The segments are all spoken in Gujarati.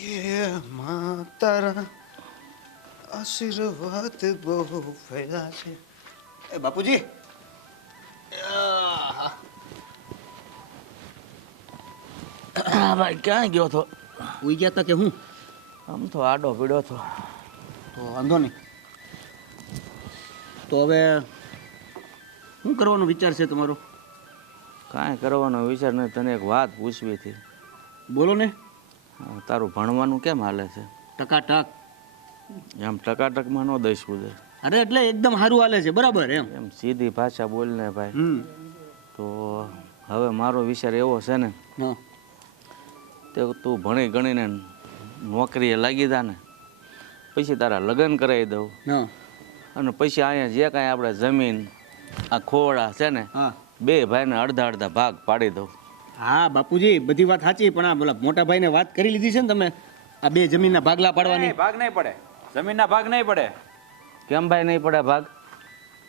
એ માતારા આશીર્વાદ બહુ ફેલા છે. એ બાપુજી, હા ભાઈ, ક્યાં ગયો તો? ઉઈ ગયા તા કે હું? આમ તો આડો પીડ્યો તો. તો વાંધો નહીં. તો હવે શું કરવાનો વિચાર છે તમારો? કાંઈ કરવાનો વિચાર નહીં, તને એક વાત પૂછવી હતી. બોલો ને. તારું ભણવાનું કેમ હાલે છે? ટકાટક. એમ ટકાટકમાં ન દઈશ બધે. અરે એટલે એકદમ સારું હાલે છે, બરાબર એમ. એમ સીધી ભાષા બોલને ભાઈ. તો હવે મારો વિચાર એવો છે ને, હા, તે તું ભણી ગણીને નોકરીએ લાગી જા ને, પછી તારા લગ્ન કરાવી દઉં, હા, અને પછી અહીંયા જે કાંઈ આપણે જમીન આ ખોવડા છે ને, હા. બે ભાઈને અડધા અડધા ભાગ પાડી દઉં. હા બાપુજી, બધી વાત સાચી, પણ આ બોલા મોટા ભાઈને વાત કરી લીધી છે ને તમે, આ બે જમીનના ભાગલા પાડવાની? ભાગ નહીં પડે, જમીનના ભાગ નહીં પડે. કેમ ભાઈ નહીં પડે ભાગ?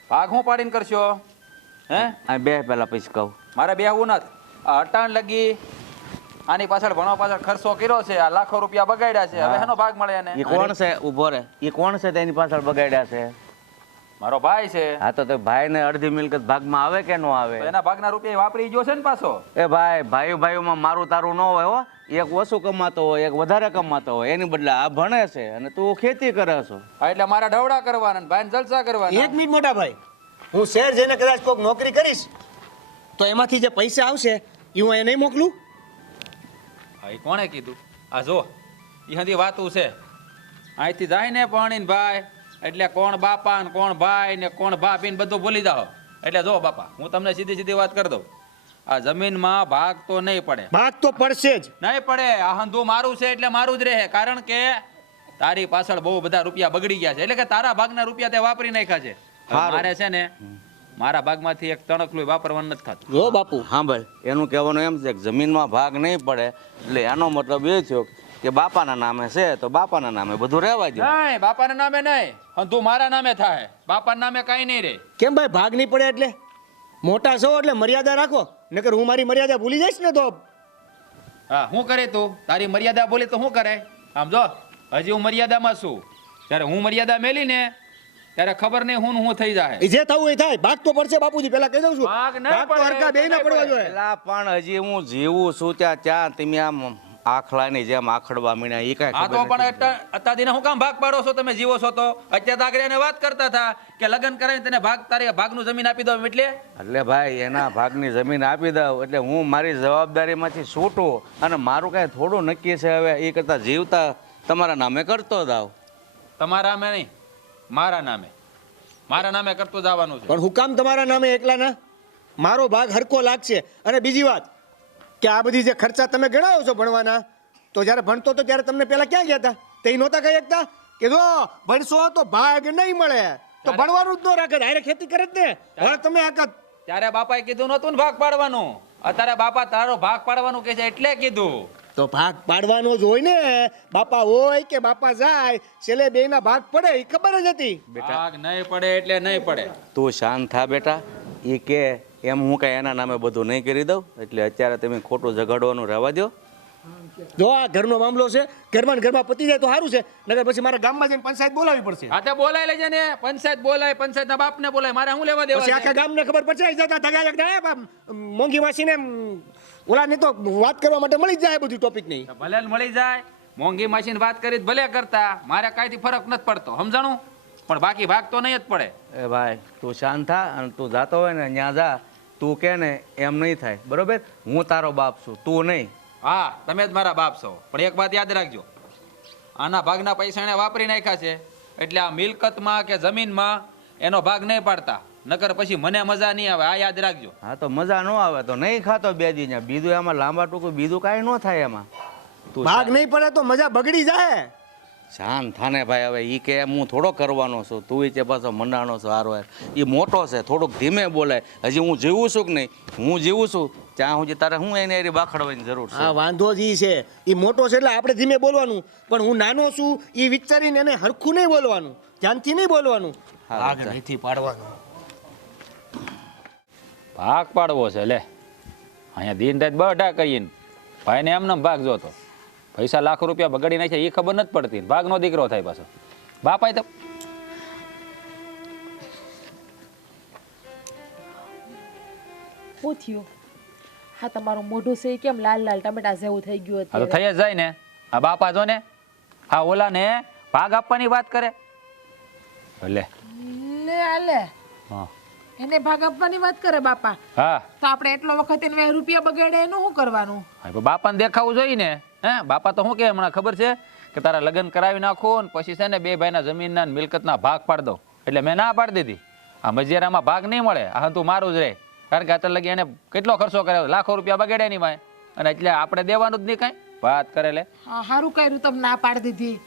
ભાગ હું પાડીને કરશો? હે આ બે પહેલા પછી કહું. મારે બેહવું નથી. આ અટાણ લગી આની પાછળ ભણવા પાછળ ખર્ચો કર્યો છે, આ લાખો રૂપિયા બગાડ્યા છે, હવે એનો ભાગ મળે એને? એ કોણ છે? ઉભો રે, એ કોણ છે તેની પાછળ બગાડ્યા છે? મારો ભાઈ છે. હા તો ભાઈને અડધી મિલકત ભાગમાં આવે કે ન આવે? તો એના ભાગના રૂપિયા વાપરી ગયો છે ને પાછો. એ ભાઈ, ભાઈઓમાં મારું તારું ન હોય હો. એક ઓછું કમાતો હોય, એક વધારે કમાતો હોય, એની બદલે આ ભણે છે અને તું ખેતી કરે છો. હા, એટલે મારા ઢવડા કરવાના, ભાઈને જલસા કરવાના. એક મિનિટ મોટા ભાઈ, હું શહેર જઈને કદાચ કોઈક નોકરી કરીશ તો એમાંથી જે પૈસા આવશે એ હું એને નહીં મોકલું? હા, એ કોણે કીધું? આ જો એ હજી વાતું છે. અહીંથી જાય ને પાણી ભાઈ, એટલે કોણ બાપા ને કોણ ભાઈ ને કોણ ભાભી ને બધું ભૂલી જાઓ. એટલે જો બાપા, હું તમને સીધી સીધી વાત કરી દઉં, આ જમીનમાં ભાગ તો નહીં પડે. ભાગ તો પડશે જ. નહીં પડે. આ હંધું મારું છે એટલે મારું જ રહે, કારણ કે તારી પાછળ બહુ બધા રૂપિયા બગડી ગયા છે, એટલે કે તારા ભાગના રૂપિયા તે વાપરી નાખ્યા છે. હવે મારે છે ને મારા ભાગમાંથી એક તણકલું વાપરવાનું નથી થતું. જો બાપુ, હા ભાઈ, એનું કહેવાનું એમ છે કે જમીનમાં ભાગ નહીં પડે, એટલે એનો મતલબ એ થયો કે બાપાના નામે છે તો બાપાના નામે બધું રહેવા દે. નહીં, બાપાના નામે નહીં, હંધું મારા નામે થાય, બાપાના નામે કઈ નહીં રે. કેમ ભાઈ ભાગ નહીં પડે? એટલે મોટા છો એટલે મર્યાદા રાખો, નકર હું મારી મર્યાદા ભૂલી જઈશ ને તો. હા, શું કરે તું? તારી મર્યાદા બોલે તો શું કરે? આમ જો, હજી હું મર્યાદામાં છું, ત્યારે હું મર્યાદા મેલી ને ત્યારે ખબર નહીં હું થઈ જાય. એ જે થવું એ થાય, ભાગ તો પડશે બાપુજી, પેલા કહી દઉં છું. ભાગ નહીં ભાગ તો પડે, હરખા બેયના નહીં પડવા પડે. જોઈએ. પેલા પણ હજી હું જીવું છું ત્યાં તમે આમ આખલાની જેમ આખડવા મીણ્યા, એ કાંઈ હા તો ખબર નથી. પણ અત્યારથી હું કામ ભાગ પાડો છો તમે? જીવો છો તો અત્યારે આગળ વાત કરતા હતા કે લગ્ન કરાવીને તને ભાગ, તારી ભાગનું જમીન આપી દઉં, એટલે ભાઈ એના ભાગની જમીન આપી દઉં એટલે હું મારી જવાબદારીમાંથી છૂટું, અને મારું કાંઈ થોડું નક્કી છે હવે, એ કરતા જીવતા તમારા નામે કરતો જાવ. તમારા નામે નહીં, મારા નામે, મારા નામે કરતો જવાનું છે. પણ હું કામ તમારા નામે એકલાના? મારો ભાગ હરખો લાગશે. અને બીજી વાત કે આ બધી જે ખર્ચા તમે ગણાવો છો ભણવાના, તો જ્યારે ભણતો તો ત્યારે તમને પેલા ક્યાં ગયા હતા? તે નહોતા કહી શકતા કે જો ભણશો તો ભાગ નહીં મળે, તો ભણવાનું જ ન રાખે, હારે ખેતી કરે જ ને. હવે તમે આકત ત્યારે બાપાએ કીધું નહોતું ને ભાગ પાડવાનું, અત્યારે બાપા તારો ભાગ પાડવાનું કે છે એટલે કીધું. તો ભાગ પાડવાનો જ હોય ને. બાપા હોય કે બાપા જાય, છેલ્લે બેયના ભાગ પડે એ ખબર જ હતી. ભાગ નહીં પડે એટલે નહીં પડે. તું શાંત થા બેટા, એ કે એમ હું કાંઈ એના નામે બધું નહીં કરી દઉં, એટલે અત્યારે તમે ખોટું ઝઘડવાનું રહેવા દો. જો આ ઘરનો મામલો છે, ઘરમાં ને ઘરમાં પતી જાય તો સારું છે, નકર પછી મારે ગામમાં જઈને પંચાયત બોલાવવી પડશે. હા તે બોલાય લેજે ને, પંચાયત બોલાય, પંચાયતના બાપને બોલાય, મારે શું લેવા દેવા પછી છે? આખા ગામને ખબર પડશે જતા ધગા મોંઘી માસીને ઓલા ને તો વાત કરવા માટે મળી જ જાય બધું ટોપિક નહીં. ભલે ને મળી જાય, મોંઘી માસીને વાત કરી ભલે કરતા, મારે કાંઈથી ફરક નથી પડતો, સમજાણું? પણ બાકી ભાગ તો નહીં જ પડે. એ ભાઈ તું શાંત થા, અને તું જાતો હોય ને ત્યાં જા, તું કે ને એમ નહીં થાય, બરોબર? હું તારો બાપ છું, તું નહીં. હા, તમે જ મારા બાપ છો, પણ એક વાત યાદ રાખજો, આના ભાગના પૈસા એને વાપરી નાખ્યા છે, એટલે આ મિલકતમાં કે જમીનમાં એનો ભાગ નહીં પાડતા, નકર પછી મને મજા નહીં આવે, આ યાદ રાખજો. હા તો મજા ન આવે તો નહીં ખાતો બે દી ત્યાં, બીજું એમાં લાંબા ટૂંકું બીજું કાંઈ ન થાય એમાં. તું ભાગ નહીં પડે તો મજા બગડી જાય. શાંત થાને ભાઈ, હવે એ કે હું થોડો કરવાનો છું, તું એ પાછો મંડાણો છો હારો, એ મોટો છે, થોડુંક ધીમે બોલાય. હજી હું જીવું છું કે નહીં? હું જીવું છું ત્યાં સુધી તારે હું એને એની બાખડવાની જરૂર છે. હા વાંધો જ ઈ છે, એ મોટો છે એટલે આપણે ધીમે બોલવાનું, પણ હું નાનો છું એ વિચારીને એને હરખું નહીં બોલવાનું, ધ્યાનથી નહીં બોલવાનું. ભાગ નથી પાડવાનો. ભાગ પાડવો છે લે, અહીંયા દિન રાત બઢા કરીને ભાઈને એમને ભાગ જોતો. પૈસા લાખો રૂપિયા બગાડી નાખ્યા એ ખબર નથી પડતી, ભાગનો દીકરો થાય પાછો. બાપાએ તો શું થયું? હા, તમારું મોઢું છે ઈ કેમ લાલ લાલ ટમેટા જેવું થઈ ગયું આ તો અત્યારે? થઈ જ જાય ને. આ બાપા જો ને આ ઓલાને ભાગ આપવાની વાત કરે. લે લે આલે હા એને ભાગ આપવાની વાત કરે બાપા. હા તો આપણે એટલો વખત એને રૂપિયા બગાડે એનું શું કરવાનું? હા, પણ બાપાને દેખાવું જોઈએ ને. હે બાપા તો શું કહે હમણાં ખબર છે કે તારા લગ્ન કરાવી નાખો ને પછી છે ને બે ભાઈના જમીનના ને મિલકતના ભાગ પાડી દો. એટલે મેં ના પાડી દીધી. આ મજિયારામાં ભાગ નહીં મળે, આ તું મારું જ રહે. કારણ કે અત્યારે લગી એને કેટલો ખર્ચો કર્યો, લાખો રૂપિયા બગાડ્યા નહીં ભાઈ, અને એટલે આપણે દેવાનું જ નહીં કાંઈ. વાત કરે લે. હા, સારું કર્યું તમે ના પાડી દીધી.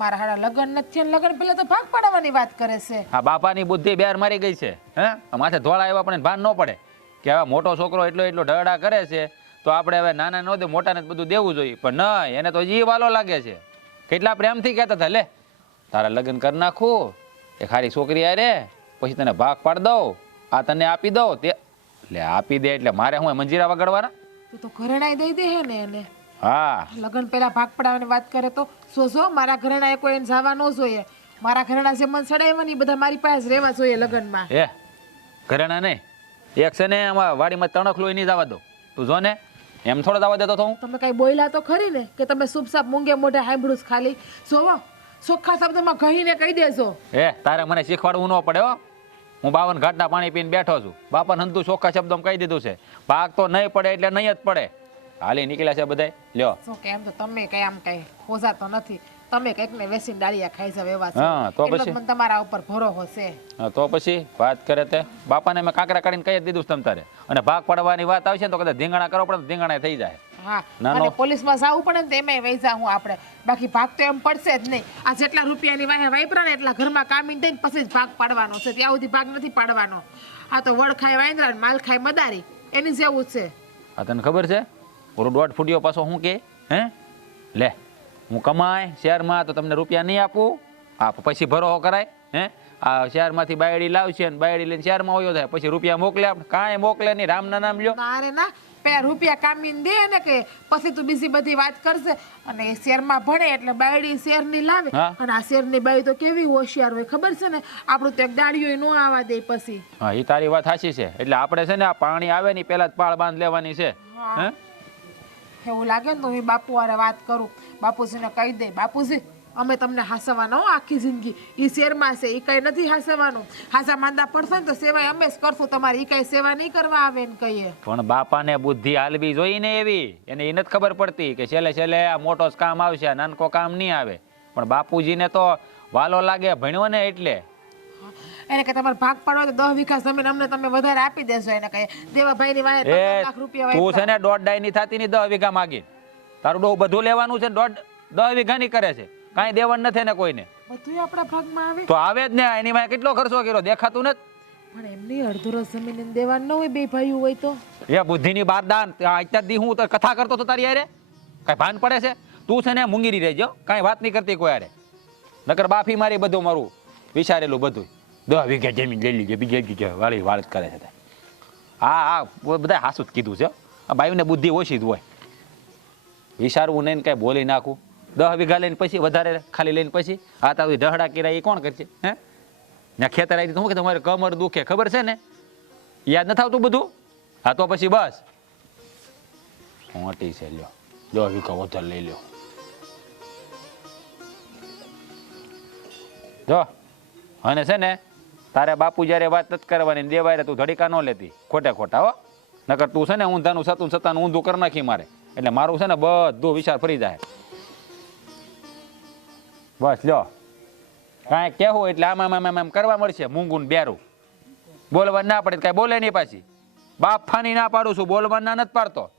મારા હાડા લગ્ન નથી ને લગ્ન પહેલા તો ભાગ પાડવાની વાત કરે છે. આ બાપાની બુદ્ધિ બેર મારી ગઈ છે. હે માથે ધોળા આવ્યા પણ એને ભાન ન પડે કે હવે મોટો છોકરો એટલો ઢળડા કરે છે તો આપણે હવે નાના ન દે મોટાને બધું દેવું જોઈએ. પણ નહીં, એને તો જી વાલો લાગે છે. કેટલા પ્રેમથી કહેતા હતા લે તારા લગ્ન કરી નાખું એ ખારી છોકરી આ રે પછી તને ભાગ પાડી દઉં, આ તને આપી દઉં. તે લે આપી દે એટલે મારે હું મંજીરા વગાડવાના? તું તો ઘરેણાઈ દઈ દે હે ને એને. હા લગ્ન પહેલા ભાગ પડાવવાની વાત કરે તો સોસો મારા ઘરેણા કોઈ એને જવા ન જોઈએ. મારા ઘરેણા જે મન સડાવવાની બધા મારી પાસે રહેવા જોઈએ લગ્નમાં. એ ઘરેણા નહીં, એક છે ને આમાં વાડીમાં તણખલું નહીં જવા દો. તું જો ને એમ થોડો દાવા દેતો તો હું. તમે કઈ બોલ્યા તો ખરી ને કે તમે શુભ સાપ મૂંગે મોઢે સાંભળું જ ખાલી જોવો ચોખ્ખા શબ્દમાં કહીને કહી દેજો. એ તારે મને શીખવાડવું ન પડે હો. હું 52 ઘાટના પાણી પીને બેઠો છું. બાપાને હંતુ ચોખ્ખા શબ્દોમાં કહી દીધું છે ભાગ તો નહીં પડે એટલે નહીં જ પડે. હાલી નીકળ્યા છે બધાય લ્યો. શું કે એમ તો તમે કઈ આમ કઈ ખોજાતો નથી. તમે કઈક ને વેસીને ડાળિયા ખાઈ જાવ એવા છો. હા, તો એટલો જ પછી? મને તમારા ઉપર ભરોસો છે. હા તો પછી વાત કરે તે બાપાને મેં કાંકરા કાઢીને કહી જ દીધું છે તમ તારે. અને ભાગ પાડવાની વાત આવશે ને તો કદાચ ધીંગાણા કરો પડે તો ધીંગાણા થઈ જાય. હા, ના, અને નો. પોલીસમાં જાવું પડે ને તો એમાંય વહી જાઉં આપણે. બાકી ભાગ તો એમ પડશે જ નહીં. આ જેટલા રૂપિયાની વાહે વાપરા ને એટલા ઘરમાં કામીને થઈને પછી જ ભાગ પાડવાનો છે. ત્યાં સુધી ભાગ નથી પાડવાનો. આ તો વડ ખાય વાંદરા ને માલ ખાય મદારી એની જેવું જ છે. હા તને ખબર છે ઓલો 1.5 ફૂટ્યો પાછો શું કે હે લે હું કમાય શહેરમાં તો તમને રૂપિયા નહીં આપું. આ પછી ભરોસો કરાય. હે આ શહેરમાંથી બાયડી લાવશે ને બાયડી લઈને શહેરમાં વયો જાય પછી રૂપિયા મોકલે આપણે કાંઈ મોકલે નહીં. રામના નામ લ્યો. ના રે ના, પેલા રૂપિયા કામીને દે ને કે પછી તું બીજી બધી વાત કરશે. અને એ શેરમાં ભણે એટલે બાયડી શેરની લાવે. હા. અને આ શેરની બાઈ તો કેવી હોશિયાર હોય ખબર છે ને. આપણું તો એક દાડીઓ નો આવા દે પછી. હા એ તારી વાત સાચી છે. એટલે આપણે છે ને આ પાણી આવે ને પહેલા જ પાળ બાંધ લેવાની છે. હે એવું લાગે ને તો હું બાપુ હારે વાત કરું. બાપુજીને કહી દે બાપુજી અમે તમને હાસવાના હો આખી જિંદગી. એ શેરમાં છે એ કઈ નથી હાસવાનું. હાસા માંદા પડશે ને તો સેવાય અમે જ કરશું તમારી. એ કઈ સેવા નહીં કરવા આવે ને કહીએ. પણ બાપાને બુદ્ધિ હાલવી જોઈએ ને એવી. એને એ નથી ખબર પડતી કે છેલ્લે છેલ્લે આ મોટો જ કામ આવશે નાનકો કામ નહીં આવે. પણ બાપુજીને તો વાલો લાગે ભણ્યો ને એટલે. એને કે તમારે ભાગ પાડવા તો 10 વીઘા જમીન અમને તમે વધારે આપી દેશો. એને કહે દેવાભાઈની વાહે 15 લાખ રૂપિયા તું છે વાપરા. ને 1.5 ડાયની થતી ની 10 વીઘા માગી. તારું ડો બધું લેવાનું છે 10 વીઘાની કરે છે. કાંઈ દેવાનું નથી ને કોઈને. બધું આપણા ભાગમાં આવે. તો આવે જ ને એની માં કેટલો ખર્ચો કર્યો દેખાતું નથી. પણ એમની અડધો રસ જમીન એને દેવાનું ન હોય બે ભાઈઓ હોય તો. એ બુદ્ધિની બારદાન અત્યાર દી હું તો કથા કરતો તો તારી યારે કાંઈ ભાન પડે છે? તું છે ને મૂંગીરી રહેજો કાંઈ વાત નહીં કરતી કોઈ યારે. નકર બાફી મારી બધું મારું વિચારેલું બધું 10 વીઘા જમીન લઈ લીધી બીજી જગ્યાએ વાળી વાળ જ કરે છે. હા બધા હાસું જ કીધું છે. આ બાયુને બુદ્ધિ ઓછી જ હોય. વિચારવું નહીં ને કાંઈ બોલી નાખું. 10 વીઘા લઈને પછી વધારે ખાલી લઈને પછી આ તારી ઢહડા કર્યા એ કોણ કરશે? હે ને ખેતર આવી શું કે તમારે કમર દુખે ખબર છે ને? યાદ નથી આવતું બધું? હા તો પછી બસ મોટી છે લ્યો 10 વીઘા વધારે લઈ લ્યો. જો અને છે ને તારે બાપુ જ્યારે વાત નથી કરવાની દેવાય તું ધડીકા ન લેતી ખોટે ખોટા હો. નકર તું છે ને ઊંધાનું સતાનું ઊંધું કરી નાખી મારે. એટલે મારું છે ને બધું વિચાર ફરી જાય. બસ લ્યો કાંઈ કહેવું એટલે આમ કરવા મળશે મૂંગું ને બેરું. બોલવા ના પડે કાંઈ બોલે નહીં પાછી. બાપ ફાની ના પાડું છું બોલવા ના નથી પાડતો.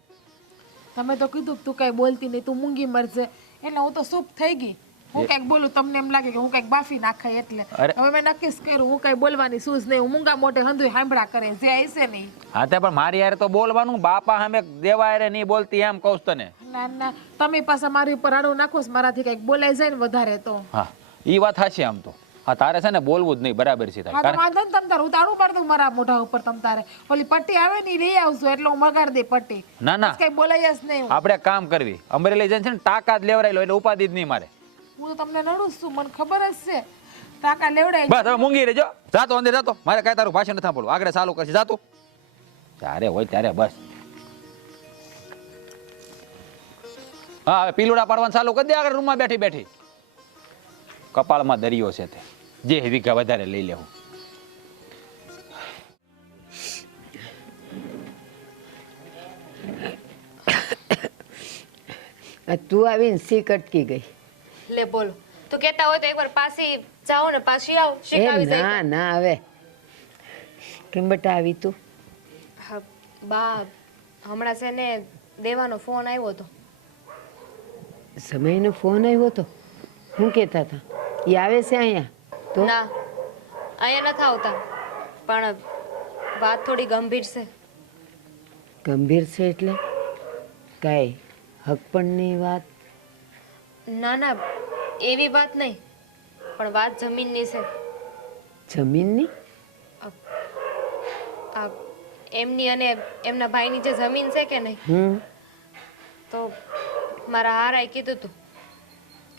તમે તો કીધું કે તું કઈ બોલતી નહીં તું મૂંગી મરશે. એટલે હું તો ચૂપ થઈ ગઈ. હું કઈક બોલું તમને એમ લાગે કે હું કઈક બાફી નાખાય એટલે. અરે. હવે મેં નક્કી જ કર્યું હું કઈ બોલવાની સૂઝ નહીં. હું મૂંગા મોઢે હંધુય સાંભળા કરે જે હશે નહીં. હા તે પણ મારી યારે તો બોલવાનું. બાપા સામે દેવા યારે નહીં બોલતી એમ કહું છું તને. ના ના તમે પાછા મારી ઉપર આડું નાખો છો મારાથી કઈક બોલાઈ જાય ને વધારે તો. હા એ વાત હાચી આમ તો. હા તારે છે ને બોલવું જ નહીં, બરાબર છે હા તારે. તો વાંધો ને તમ તારે ઉતારું પડતું મારા મોઢા ઉપર તમ તારે ઓલી પટ્ટી આવે ને ઈ લઈ આવશું એટલે હું મગાડ દે પટ્ટી ના ના, કઈ બોલાય જ નહીં હું. આપણે કામ કરવી, અમરેલી જઈને છે ને ટાકા જ લેવરાઈ લો, એટલે ઉપાધિ જ નહીં મારે. હું તો તમને નડું જ છું, મને ખબર જ છે ટાકા લેવડાય બસ હવે મૂંગી રહેજો, જાતો અંદર જાતો, મારે કાંઈ તારું ભાષણ નથી સાંભળવું, આગળ ચાલુ કરશે જાતું ત્યારે હોય ત્યારે બસ. હા હવે પીલુડા પાડવાનું ચાલુ કરી દે આગળ રૂમમાં બેઠી બેઠી. કપાળમાં દરિયો છે તે, જે વીઘા વધારે લઈ લેવું. તું આવીને શીખ અટકી ગઈ. લે બોલો તું કહેતા હોય તો એકવાર પાછી જાઓ ને પાછી આવ શીખ એમ આવી જાય ના ના હવે કેમ બટા આવી તું? હા, બા હમણાં છે ને દેવાનો ફોન આવ્યો હતો. સમયનો ફોન આવ્યો તો હું કહેતા હતા એ આવે છે અહીંયા તો? ના અહીંયા નથી આવતા, પણ વાત થોડી ગંભીર છે. ગંભીર છે એટલે કાંઈ હકપણની વાત? ના ના એવી વાત નહીં, પણ વાત જમીનની છે. જમીનની? આ એમની અને એમના ભાઈની જે જમીન છે કે નહીં, તો મારા હારાએ કીધું હતું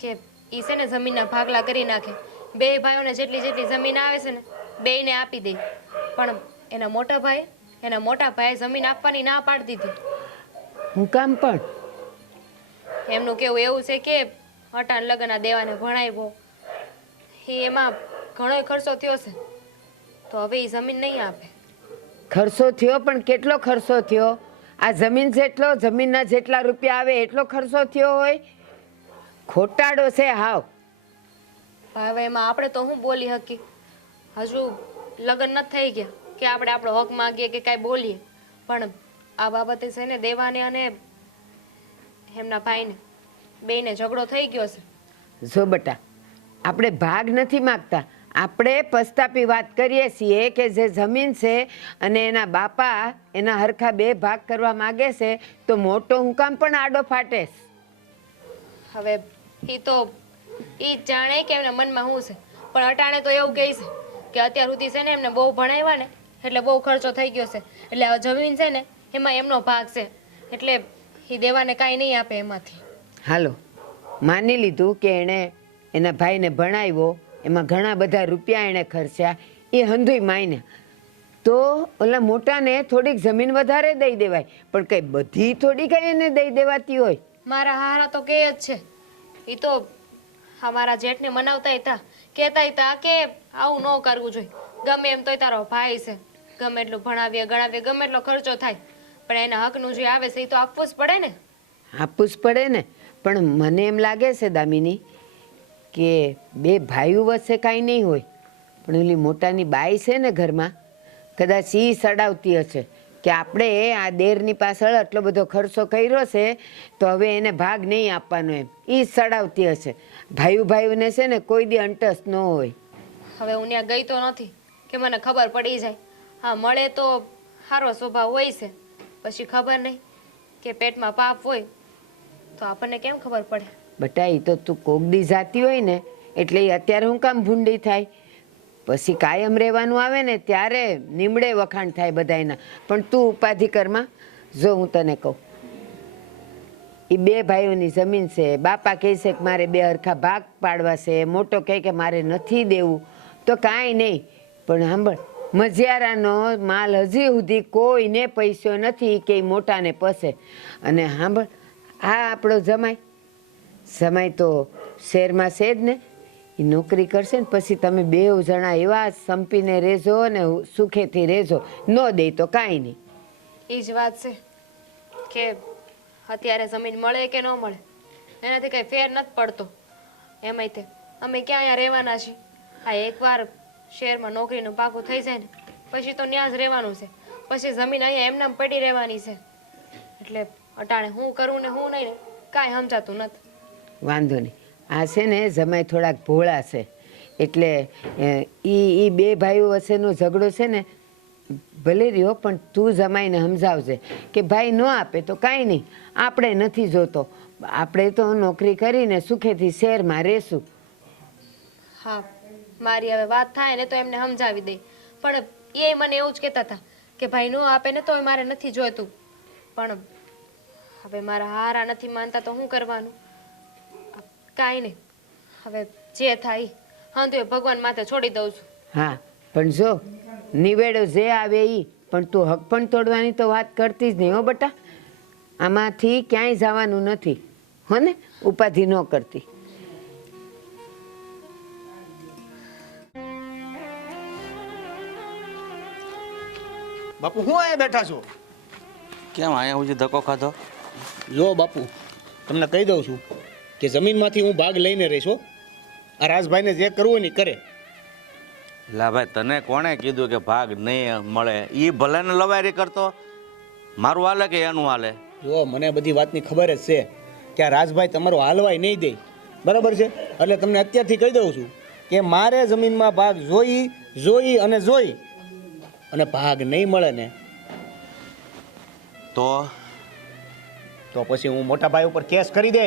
કે ઈ છે ને જમીનના ભાગલા કરી નાખે, બે ભાઈઓને જેટલી જેટલી જમીન આવે છે ને બેયને આપી દે. પણ એના મોટા ભાઈએ જમીન આપવાની ના પાડી દીધી. હું કામ પણ? એમનું કેવું એવું છે કે અટાણ લગ્નના દેવાને ભણાવ્યો, એમાં ઘણો ખર્ચો થયો છે, તો હવે એ જમીન નહીં આપે. ખર્ચો થયો પણ કેટલો ખર્ચો થયો? આ જમીન જેટલો, જમીનના જેટલા રૂપિયા આવે એટલો ખર્ચો થયો હોય? ખોટાડો છે હાવ. હવે એમાં આપણે તો હું બોલી શકી, હજુ લગ્ન નથી થઈ ગયા કે આપણે આપણો હક માગીએ કે કાંઈ બોલીએ. પણ આ બાબતે છે ને દેવાને અને એમના ભાઈને બેયને ઝઘડો થઈ ગયો છે. જો બટા, આપણે ભાગ નથી માગતા, આપણે પસ્તાપી વાત કરીએ છીએ કે જે જમીન છે અને એના બાપા એના હરખા બે ભાગ કરવા માગે છે તો મોટો હું કામ પણ આડો ફાટેશ? હવે એ તો એ જ જાણે કે એમના મનમાં શું છે, પણ અટાણે તો એવું કહે છે કે અત્યાર સુધી છે ને એમને બહુ ભણાવ્યા ને એટલે બહુ ખર્ચો થઈ ગયો છે, એટલે આ જમીન છે ને એમાં એમનો ભાગ છે, એટલે એ દેવાને કાંઈ નહીં આપે એમાંથી. હાલો, માની લીધું કે એણે એના ભાઈને ભણાવ્યો, એમાં ઘણા બધા રૂપિયા એણે ખર્ચ્યા, એ હંધુય માયને, તો ઓલા મોટાને થોડીક જમીન વધારે દઈ દેવાય, પણ કઈ બધી થોડી કઈ એને દઈ દેવાતી હોય? મારા હારા તો કહે જ છે, એ તો અમારા જેઠને મનાવતા હતા, કહેતા હતા કે આવું ન કરવું જોઈએ, ગમે એમ તોય તારો ભાઈ છે, ગમે એટલું ભણાવીએ ગણાવીએ ગમે એટલો ખર્ચો થાય, પણ એના હકનું જે આવે છે એ તો આપવું જ પડે ને. આપવું જ પડે ને, પણ મને એમ લાગે છે દામિની કે બે ભાઈઓ વચ્ચે કાંઈ નહીં હોય, પણ ઓલી મોટાની બાઈ છે ને ઘરમાં, કદાચ એ સડાવતી હશે કે આપણે આ દેરની પાછળ આટલો બધો ખર્ચો કર્યો છે તો હવે એને ભાગ નહીં આપવાનો, એમ એ સડાવતી હશે. ભાઈઓને છે ને કોઈ દી અંટસ ન હોય. હવે હું ત્યાં ગઈ તો નથી કે મને ખબર પડી જાય, હા મળે તો સારો સ્વભાવ હોય છે, પછી ખબર નહીં કે પેટમાં પાપ હોય તો આપણને કેમ ખબર પડે? બટા એ તો તું કોગદી જાતી હોય ને એટલે એ અત્યારે હું કામ ભૂંડી થાય, પછી કાયમ રહેવાનું આવે ને ત્યારે નીમડે વખાણ થાય બધાયના. પણ તું ઉપાધિ કરમાં. જો હું તને કહું, એ બે ભાઈઓની જમીન છે, બાપા કહે છે કે મારે બે હરખા ભાગ પાડવા છે, મોટો કહે કે મારે નથી દેવું, તો કાંઈ નહીં, પણ સાંભળ, મજિયારાનો માલ હજી સુધી કોઈને પૈસો નથી કે ઈ મોટાને પસે. અને સાંભળ, આ આપણો જમાઈ તો શહેરમાં છે જ ને, એ નોકરી કરશે ને પછી તમે બે જણા એવા સંપીને રહેજો ને સુખેથી રહેજો, ન દે તો કાંઈ નહીં. એ જ વાત છે કે અત્યારે જમીન મળે કે ન મળે એનાથી કંઈ ફેર નથી પડતો. એમાંય તે અમે ક્યાં અહીંયા રહેવાના છીએ? હા એકવાર શહેરમાં નોકરીનું પાકું થઈ જાય ને પછી તો ત્યાં જ રહેવાનું છે, પછી જમીન અહીંયા એમનામ પડી રહેવાની છે, એટલે અટાણે હું કરું ને હું નહીં કાંઈ સમજાતું નથી. વાંધો નહીં, આ છે ને જમાઈ થોડાક ભોળા છે, એટલે એ બે ભાઈઓ વચ્ચેનો ઝઘડો છે ને ભલે રહ્યો, પણ તું જમાઈને સમજાવજે કે ભાઈ ન આપે તો કાંઈ નહીં, આપણે નથી જોતો, આપણે તો નોકરી કરીને સુખેથી શહેરમાં રહેશું. હા મારી હવે વાત થાય ને તો એમને સમજાવી દે. પણ એ મને એવું જ કહેતા હતા કે ભાઈ નો આપે ને તોય મારે નથી જોઈતું. પણ હવે મારા હારા નથી માનતા તો શું કરવાનું? કાંઈ નહીં, હવે જે થાય હા તો એ ભગવાન માથે છોડી દઉં છું. હા પણ જો નિવેડો જે આવે એ પણ તું હક પણ તોડવાની તો વાત કરતી જ નહીં હો બટા. આમાંથી ક્યાંય જવાનું નથી હો ને, ઉપાધિ ન કરતી. બાપુ હું અહીંયા બેઠા છો? કેમ અહીંયા સુધી ધક્કો ખાધો? જો બાપુ તમને કહી દઉં છું કે જમીનમાંથી હું ભાગ લઈને રહીશ હો. આ રાજભાઈને જે કરવું ને કરે. લા ભાઈ તને કોણે કીધું કે ભાગ નહીં મળે? એ ભલે ને લવારી કરતો, મારું હાલે કે એનું હાલે? જો મને બધી વાતની ખબર જ છે કે આ રાજભાઈ તમારો હાલવાય નહીં દે, બરાબર છે? એટલે તમને અત્યારથી કહી દઉં છું કે મારે જમીનમાં ભાગ જોઈ અને ભાગ નહીં મળે ને તો પછી હું મોટા ભાઈ ઉપર કેસ કરી દે.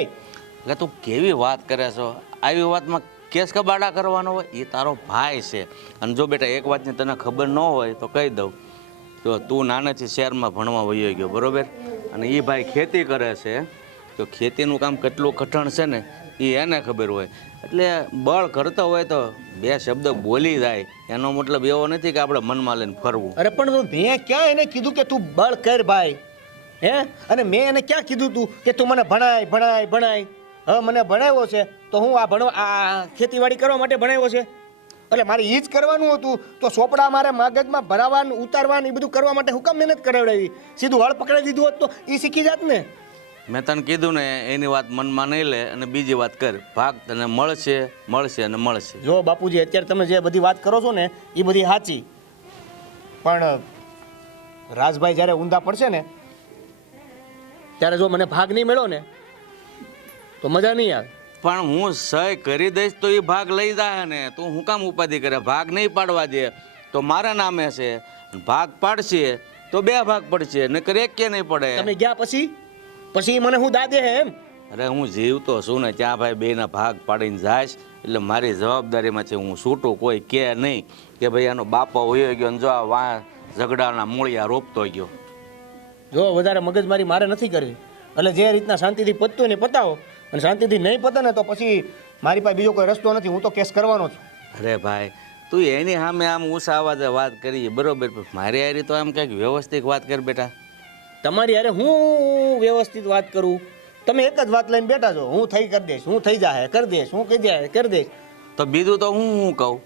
એટલે તું કેવી વાત કરે છો? આવી વાતમાં કેસ કબાડા કરવાનો હોય? એ તારો ભાઈ છે. અને જો બેટા એક વાતની તને ખબર ન હોય તો કહી દઉં, જો તું નાનેથી શહેરમાં ભણવા વયો ગયો, બરોબર? અને એ ભાઈ ખેતી કરે છે, તો ખેતીનું કામ કેટલું કઠણ છે ને એ એને ખબર હોય. એટલે બળ કરતો હોય તો બે શબ્દ બોલી જાય, એનો મતલબ એવો નથી કે આપણે મનમાં લઈને ફરવું. અરે પણ મેં ક્યાં એને કીધું કે તું બળ કર ભાઈ? હે? અને મેં એને ક્યાં કીધું તું કે તું મને ભણાય? હવે મને ભણાવ્યો છે તો હું આ ખેતીવાડી કરવા માટે ભણાવ્યો છે? એટલે મારે એ જ કરવાનું હતું તો ચોપડા મારે મગજમાં ભરાવાનું ઉતારવાનું એ બધું કરવા માટે હું કામ મહેનત કરાવડાવી? સીધું હળ પકડાવી દીધું હોત તો એ શીખી જાત ને. મેં તને કીધું ને એની વાત મનમાં નહીં લે, અને બીજી વાત કર, ભાગ તને મળશે. જો બાપુજી અત્યારે તમે જે બધી વાત કરો છો ને એ બધી સાચી, પણ રાજભાઈ જ્યારે ઊંધા પડશે ને ત્યારે જો મને ભાગ નહીં મળ્યો ને તો મજા નહીં આવે. પણ હું સહી કરી દઈશ તો એ ભાગ લઈ જાય ને. તું હું કામ ઉપાધિ કરે? ભાગ નહીં પાડવા દે તો મારા નામે છે, ભાગ પાડશે તો 2 ભાગ પડશે, નકર એક કે નહીં પડે. તમે ગયા પછી મને હું દાદે હે એમ? અરે હું જીવતો છું ને ત્યાં ભાઈ 2ના ભાગ પાડીને જાશ, એટલે મારી જવાબદારીમાં છે હું છૂટું. કોઈ કે નહીં કે ભાઈ એનો બાપો વયો ગયો ને જો આ વા ઝઘડાના મૂળિયા રોપતો ગયો. જો વધારે મગજમારી મારે નથી કરવી. એટલે જે રીતના શાંતિથી પતતું ને પતાવો, અને શાંતિથી નહીં પતે ને તો પછી મારી પાસે બીજો કોઈ રસ્તો નથી, હું તો કેસ કરવાનો છું. અરે ભાઈ તું એની સામે આમ ઊંચા અવાજે વાત કરી બરોબર, મારી હારી તો આમ કંઈક વ્યવસ્થિત વાત કર બેટા. તમારી અરે હું વ્યવસ્થિત વાત કરું? તમે એક જ વાત લઈને બેઠા છો, હું થઈ કરી દઈશ, હું થઈ જાય કરી દઈશ, હું કરી દઈશ. તો બીજું તો હું કહું?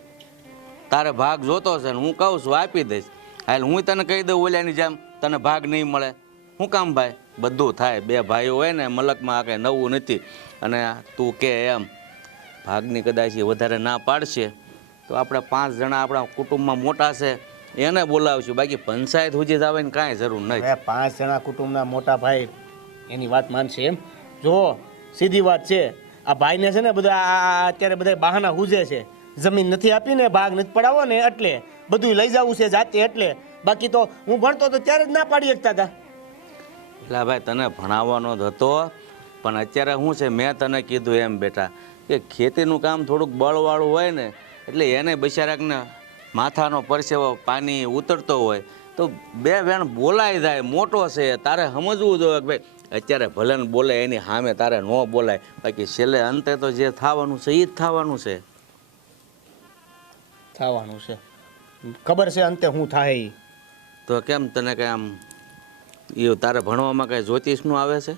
તારે ભાગ જોતો છે ને હું કહું છું આપી દઈશ. હાલ હું તને કહી દઉં ઓલાની જેમ તને ભાગ નહીં મળે? શું કામ ભાઈ? બધું થાય. 2 ભાઈઓ હોય ને મલકમાં આ કંઈ નવું નથી. અને તું કે એમ ભાગની કદાચ એ વધારે ના પાડશે તો આપણે 5 જણા આપણા કુટુંબમાં મોટા છે એને બોલાવશું, બાકી પંચાયત સુધી જવાની કાંઈ જરૂર નથી. 5 જણા કુટુંબના મોટા ભાઈ એની વાત માનશે એમ? જો સીધી વાત છે, આ ભાઈને છે ને બધા અત્યારે બધા બહાના હુજે છે. જમીન નથી આપીને, ભાગ નથી પડાવો ને એટલે બધું લઈ જવું છે જાતે. એટલે બાકી તો હું ભણતો તો ત્યારે જ ના પાડી શકતા હતા. એટલે ભાઈ તને ભણાવવાનો જ હતો, પણ અત્યારે શું છે મેં તને કીધું એમ બેટા કે ખેતીનું કામ થોડુંક બળવાળું હોય ને એટલે એને બિચારાકને માથાનો પરસેવો પાણી ઉતરતો હોય તો 2 વેણ બોલાઈ જાય. મોટો છે, તારે સમજવું જોઈએ કે ભાઈ અત્યારે ભલે ને બોલે એની સામે તારે ન બોલાય, બાકી છેલ્લે અંતે તો જે થવાનું છે એ જ થવાનું છે. ખબર છે અંતે શું થાય? તો કેમ તને કંઈ આમ એ તારે ભણવામાં કંઈ જ્યોતિષનું આવે છે?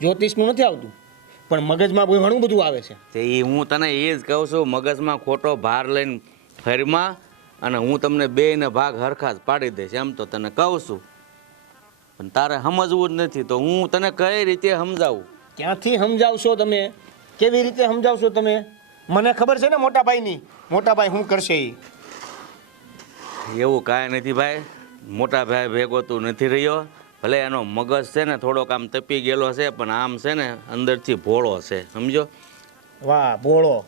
જ્યોતિષનું નથી આવતું, પણ મગજમાં ઘણું બધું આવે છે. તે એ હું તને એ જ કહું છું, મગજમાં ખોટો ભાર લઈને ફેરમાં, અને હું તમને 2ને ભાગ હરખા જ પાડી દઈશ એમ તો તને કહું છું. પણ તારે સમજવું જ નથી તો હું તને કઈ રીતે સમજાવું? ક્યાંથી સમજાવશો તમે? કેવી રીતે સમજાવશો તમે? મને ખબર છે ને મોટા ભાઈની. મોટા ભાઈ શું કરશે? એવું કાંઈ નથી ભાઈ, મોટા ભાઈ ભેગો તું નથી રહ્યો. ભલે એનો મગજ છે ને થોડોક આમ તપી ગયેલો છે, પણ આમ છે ને અંદરથી ભોળો છે, સમજો? વાહ, ભોળો!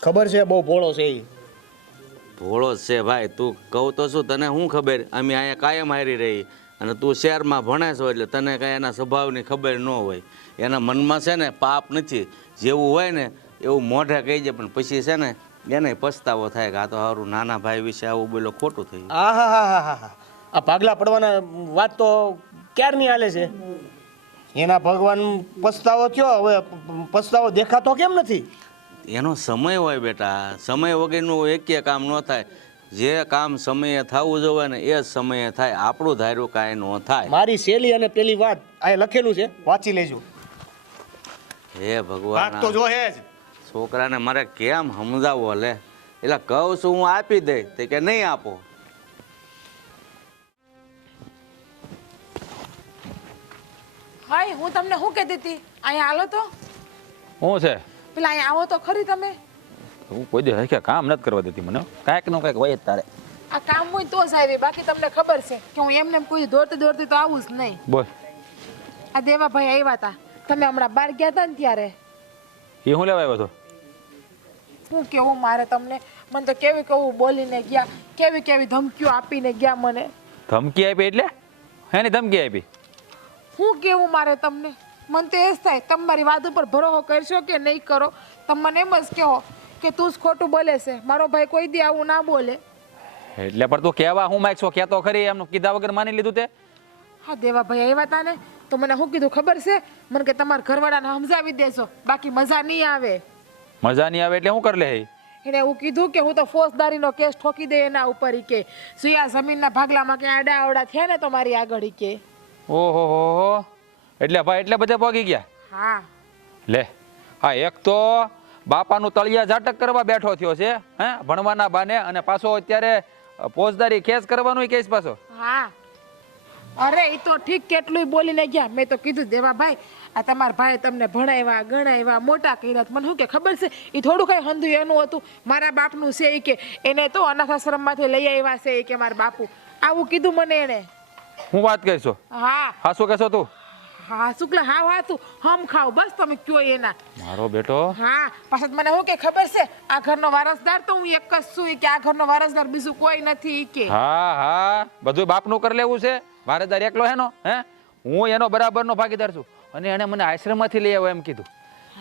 ખબર છે બહુ ભોળો છે એ. ભોળો જ છે ભાઈ. તું કહું તો શું, તને શું ખબર? અમે અહીંયા કાયમ હારી રહી અને તું શહેરમાં ભણે છો એટલે તને કાંઈ એના સ્વભાવની ખબર ન હોય. એના મનમાં છે ને પાપ નથી, જેવું હોય ને એવું મોઢે કહી જાય, પણ પછી છે ને એને પસ્તાવો થાય કે આ તો સારું નાના ભાઈ વિશે આવું બોલો ખોટું થયું. આહાહાહાહા. આ ભાગલા પડવાના વાત તો ક્યારની હાલે છે. એના ભગવાન પસ્તાવો થયો, હવે પસ્તાવો દેખાતો કેમ નથી? એનો સમય હોય બેટા, સમય વગરનું એકે કામ ન થાય. જે કામ સમયે થવું જોઈએ ને એ જ સમયે થાય. આપણું ધાર્યું કાંઈ ન થાય. મારી શેલી અને પેલી વાત આ લખેલું છે, વાંચી લેજો. હે ભગવાન, વાત તો જો હે જ. છોકરાને મારે કેમ સમજાવવો લે? એટલે કહું છું હું આપી દે તે કે નહીં આપો. હાય, હું તમને શું કહેતી હતી, અહીંયા હાલો તો. શું છે? પેલા અહીંયા આવો તો ખરી તમે. હું કોઈ દે હે કામ નથી કરવા દેતી મને. કાંઈક નું કાંઈક હોય જ તારે. આ કામ હોય તો જ આવી, બાકી તમને ખબર છે કે હું એમને કોઈ દોડતી દોડતી તો આવું જ નહીં. બોલ. આ દેવાભાઈ આવ્યા હતા, તમે હમણાં બહાર ગયા હતા ને ત્યારે. એ હું લેવા આવ્યો હતો? શું કેવું મારે તમને, મને તો કેવી કેવું બોલીને ગયા, કેવી કેવી ધમકીઓ આપીને ગયા મને. ધમકી આપી એટલે? એની ધમકી આપી? શું કેવું મારે તમને, મને તો એ જ થાય તમારી વાત ઉપર ભરોસો કરશો કે નહીં કરો. તમે મને એમ જ કહો કે તું જ ખોટું બોલે છે, મારો ભાઈ કોઈ દી આવું ના બોલે. એટલે પણ તું કહેવા હું માંગશો? કહેતો ખરી, એમનું કીધા વગર માની લીધું તે? હા, દેવાભાઈ આવ્યા હતા ને તો મને શું કીધું ખબર છે? મને કે તમારા ઘરવાળાને સમજાવી દેશો, બાકી મજા નહીં આવે. મજા નહીં આવે એટલે શું કરી લે? એને એવું કીધું કે હું તો ફોજદારીનો કેસ ઠોકી દે એના ઉપર. ઈ કે સુયા જમીનના ભાગલામાં ક્યાં આડા આવડા થયા ને તો મારી આગળ. ઈ કે ઓહો હો, એટલે ભાઈ એટલે બધે પગી ગયા? હા. લે, હા, એક તો બાપાનું તળિયા ઝાટક કરવા બેઠો થયો છે, હે, ભણવાના બાને, અને પાછો અત્યારે ફોજદારી કેસ કરવાનો કેસ પાછો. હા, અરે એ તો ઠીક કેટલું બોલીને ગયા. મેં તો કીધું દેવાભાઈ, આ તમારા ભાઈ તમને ભણાવ્યા ગણાવ્યા મોટા કર્યા, મને શું કે ખબર છે? એ થોડું કઈ હંધુ એનું હતું, મારા બાપનું છે. એ કે એને તો અનાથ આશ્રમમાંથી લઈ આવ્યા છે. એ કે મારા બાપુ આવું કીધું મને એને. હું વાત કહીશો? હા હા, શું કહેશો તું? હા, શુક્લા હાવ હાથું હમ ખાવ બસ તમે કયો એના. મારો બેટો. હા, પાછળ મને શું કે ખબર છે? આ ઘરનો વારસદાર તો હું એક જ છું. કે આ ઘરનો વારસદાર બીજું કોઈ નથી. કે હા હા, બધું બાપનું કરી લેવું છે? વારસદાર એકલો હેનો? હે, હું એનો બરાબરનો ભાગીદાર છું. અને એને મને આશ્રમમાંથી લઈ આવ્યો એમ કીધું.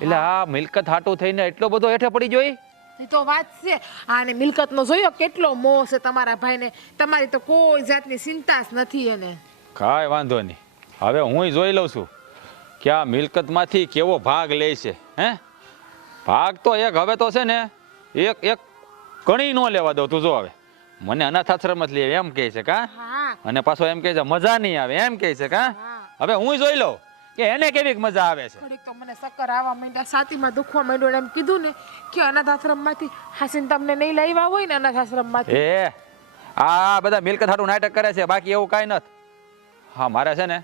એટલે આ મિલકત હાટું થઈને એટલો બધો હેઠે પડી જોઈ? એ તો વાત છે. આને મિલકતનો જોયો કેટલો મોહ છે તમારા ભાઈને. તમારી તો કોઈ જાતની ચિંતા જ નથી એને. કાંઈ વાંધો નહીં, હવે હું જોઈ લઉં છું કે આ મિલકતમાંથી કેવો ભાગ લે છે. હે, ભાગ તો એક હવે તો છે ને એક એક કણી ન લેવા દઉં. તું જો હવે મને અનાથ આશ્રમ જ લે એમ કહે છે કા? હા અને પાછો એમ કહે છે મજા નહીં આવે એમ કહે છે કા? હવે હું જોઈ લઉં કે એને કેવી મજા આવે છે. થોડીક તો મને ચક્કર આવવા માંડ્યા, છાતીમાં દુખવા માંડ્યું. એમ કીધું ને કે અનાથ આશ્રમમાંથી હાસીને તમને નહીં લાવ્યા હોય ને અનાથ આશ્રમમાંથી. એ આ બધા મિલકત હાટું નાટક કરે છે, બાકી એવું કાંઈ નથી. હા, મારે છે ને